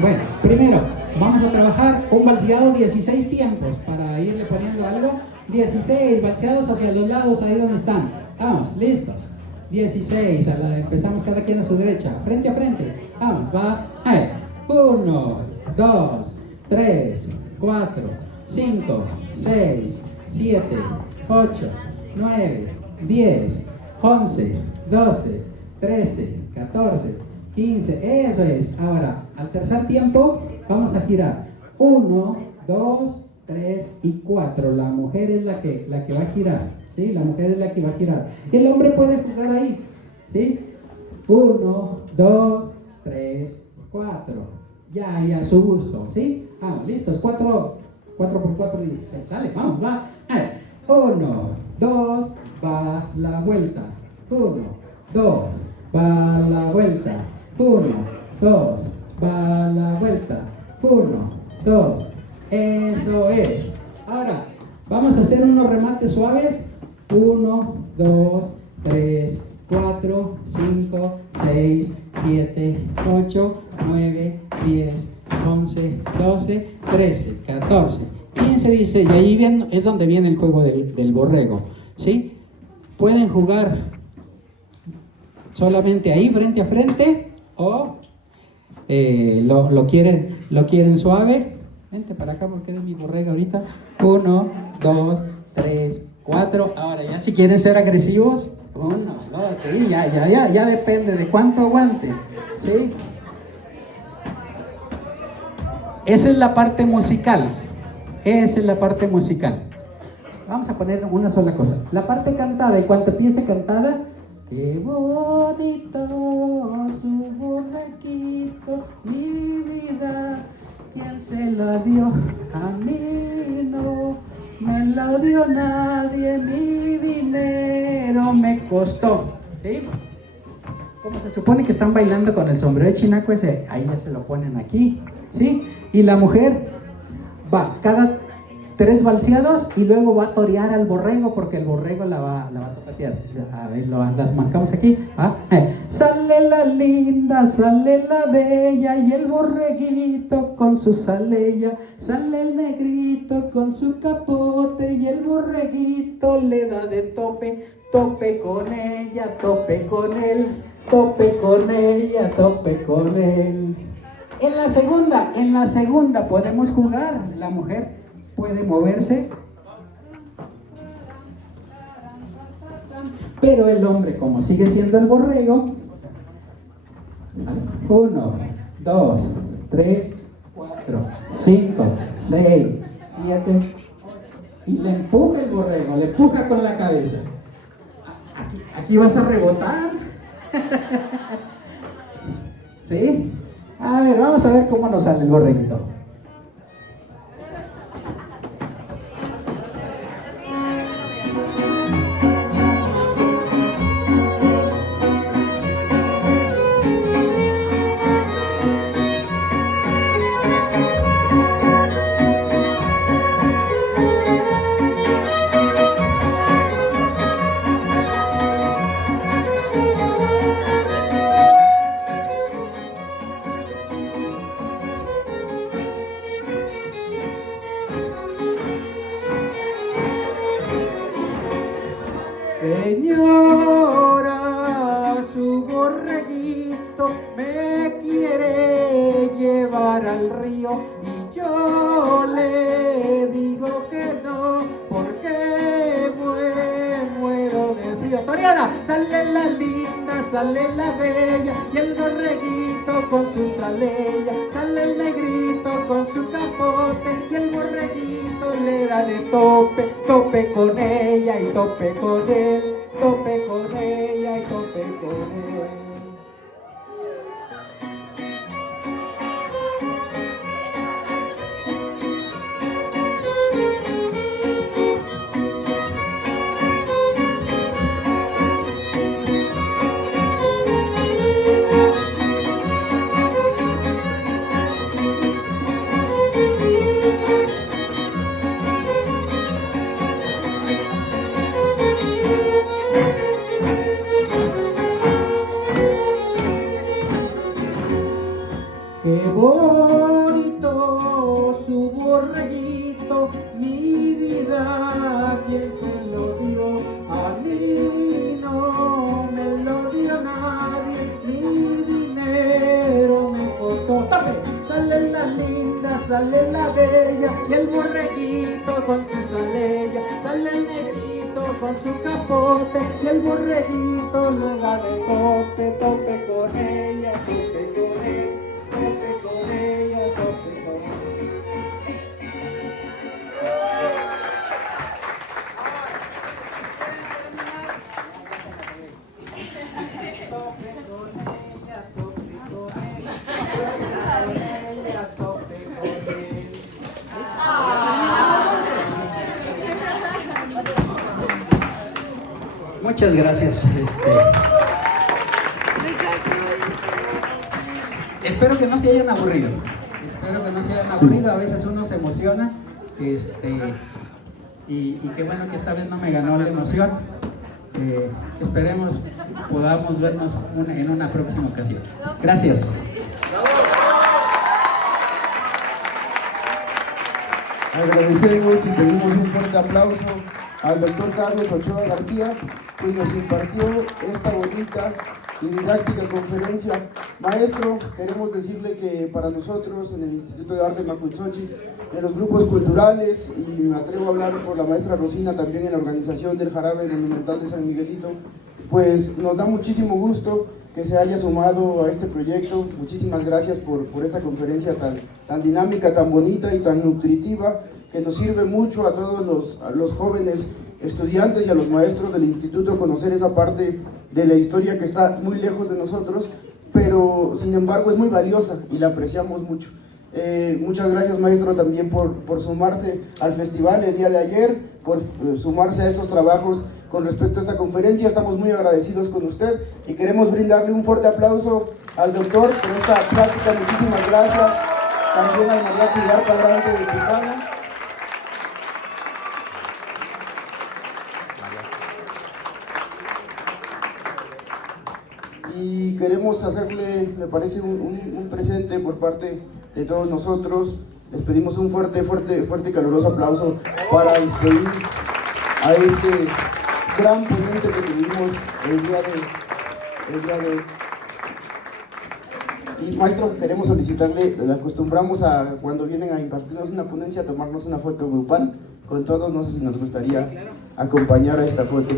Bueno, primero vamos a trabajar un balseado 16 tiempos para irle poniendo algo. 16 balseados hacia los lados, ahí donde están. Vamos, listos. 16, empezamos cada quien a su derecha, frente a frente. Vamos, va. 1, 2, 3, 4, 5, 6, 7, 8, 9, 10, 11, 12, 13, 14, 15, eso es. Ahora, al tercer tiempo, vamos a girar 1, 2, 3 y 4. La mujer es la que va a girar, ¿sí? La mujer es la que va a girar. El hombre puede jugar ahí, ¿sí? 1, 2, 3, 4. Ya, y a su uso, ¿sí? Vamos, listos. 4 por 4, 16. Sale, vamos, va. 1, 2, va la vuelta. 1, 2, va la vuelta. 1, 2, va la vuelta. 1, 2, eso es. Ahora, vamos a hacer unos remates suaves. 1, 2, 3, 4, 5, 6, 7, 8, 9, 10, 11, 12, 13, 14, 15, 16. Y ahí es donde viene el juego del borrego, ¿sí? Pueden jugar solamente ahí, frente a frente, o lo quieren suave. Vente para acá porque eres mi borrega ahorita. 1, 2, 3, 4. Ahora ya si quieren ser agresivos, 1, 2, sí, ya depende de cuánto aguante, ¿sí? Esa es la parte musical. Esa es la parte musical. Vamos a poner una sola cosa. La parte cantada, y cuando empiece cantada, qué bonito su borreguito, mi vida, ¿quién se la dio? A mí no me la dio nadie, mi dinero me costó. ¿Sí? Como se supone que están bailando con el sombrero de chinaco ese, ahí ya se lo ponen aquí, ¿sí? Y la mujer va cada 3 balseados y luego va a torear al borrego porque el borrego la va a topatear. A ver, las marcamos aquí. Sale la linda, sale la bella y el borreguito con su salella. Sale el negrito con su capote y el borreguito le da de tope. Tope con ella, tope con él, tope con ella, tope con él. En la segunda podemos jugar. La mujer puede moverse, pero el hombre, como sigue siendo el borrego, 1, 2, 3, 4, 5, 6, 7, y le empuja el borrego, le empuja con la cabeza. Aquí vas a rebotar. ¿Sí? A ver, vamos a ver cómo nos sale el borreguito. yo le digo que no, porque muero de frío. Toriana, sale la linda, sale la bella, y el borreguito con sus aleyas, sale el negrito con su capote, y el borreguito le da de tope, tope con ella y tope con él, tope con ella y tope con él. Qué bonito su borreguito, mi vida, ¿quién se lo dio? A mí no me lo dio nadie, mi dinero me costó. ¡Tope! Sale la linda, sale la bella, y el borreguito con sus aleyas, sale el negrito con su capote, y el borreguito le da de tope, tope con ella, tope con él. Muchas gracias. Espero que no se hayan aburrido. Espero que no se hayan aburrido. A veces uno se emociona. Y qué bueno que esta vez no me ganó la emoción. Esperemos podamos vernos en una próxima ocasión. Gracias. Agradecemos y pedimos un fuerte aplauso al doctor Carlos Ochoa García, quien nos impartió esta bonita y didáctica conferencia. Maestro, queremos decirle que para nosotros en el Instituto de Arte Macuilxochitl, en los grupos culturales, y me atrevo a hablar por la maestra Rosina también en la organización del Jarabe Monumental de San Miguelito, pues nos da muchísimo gusto que se haya sumado a este proyecto. Muchísimas gracias por esta conferencia tan dinámica, tan bonita y tan nutritiva, que nos sirve mucho a todos los jóvenes estudiantes y a los maestros del instituto conocer esa parte de la historia que está muy lejos de nosotros, pero sin embargo es muy valiosa y la apreciamos mucho. Muchas gracias, maestro, también por sumarse al festival el día de ayer, por sumarse a estos trabajos con respecto a esta conferencia. Estamos muy agradecidos con usted y queremos brindarle un fuerte aplauso al doctor por esta plática. Muchísimas gracias. También al mariachi de Arpa Grande de Tijuana. Y queremos hacerle, me parece, un presente por parte de todos nosotros. Les pedimos un fuerte y caluroso aplauso para despedir a este gran ponente que tuvimos el día de hoy. Y maestro, queremos solicitarle, le acostumbramos a cuando vienen a impartirnos una ponencia a tomarnos una foto grupal con todos. No sé si nos gustaría acompañar a esta foto.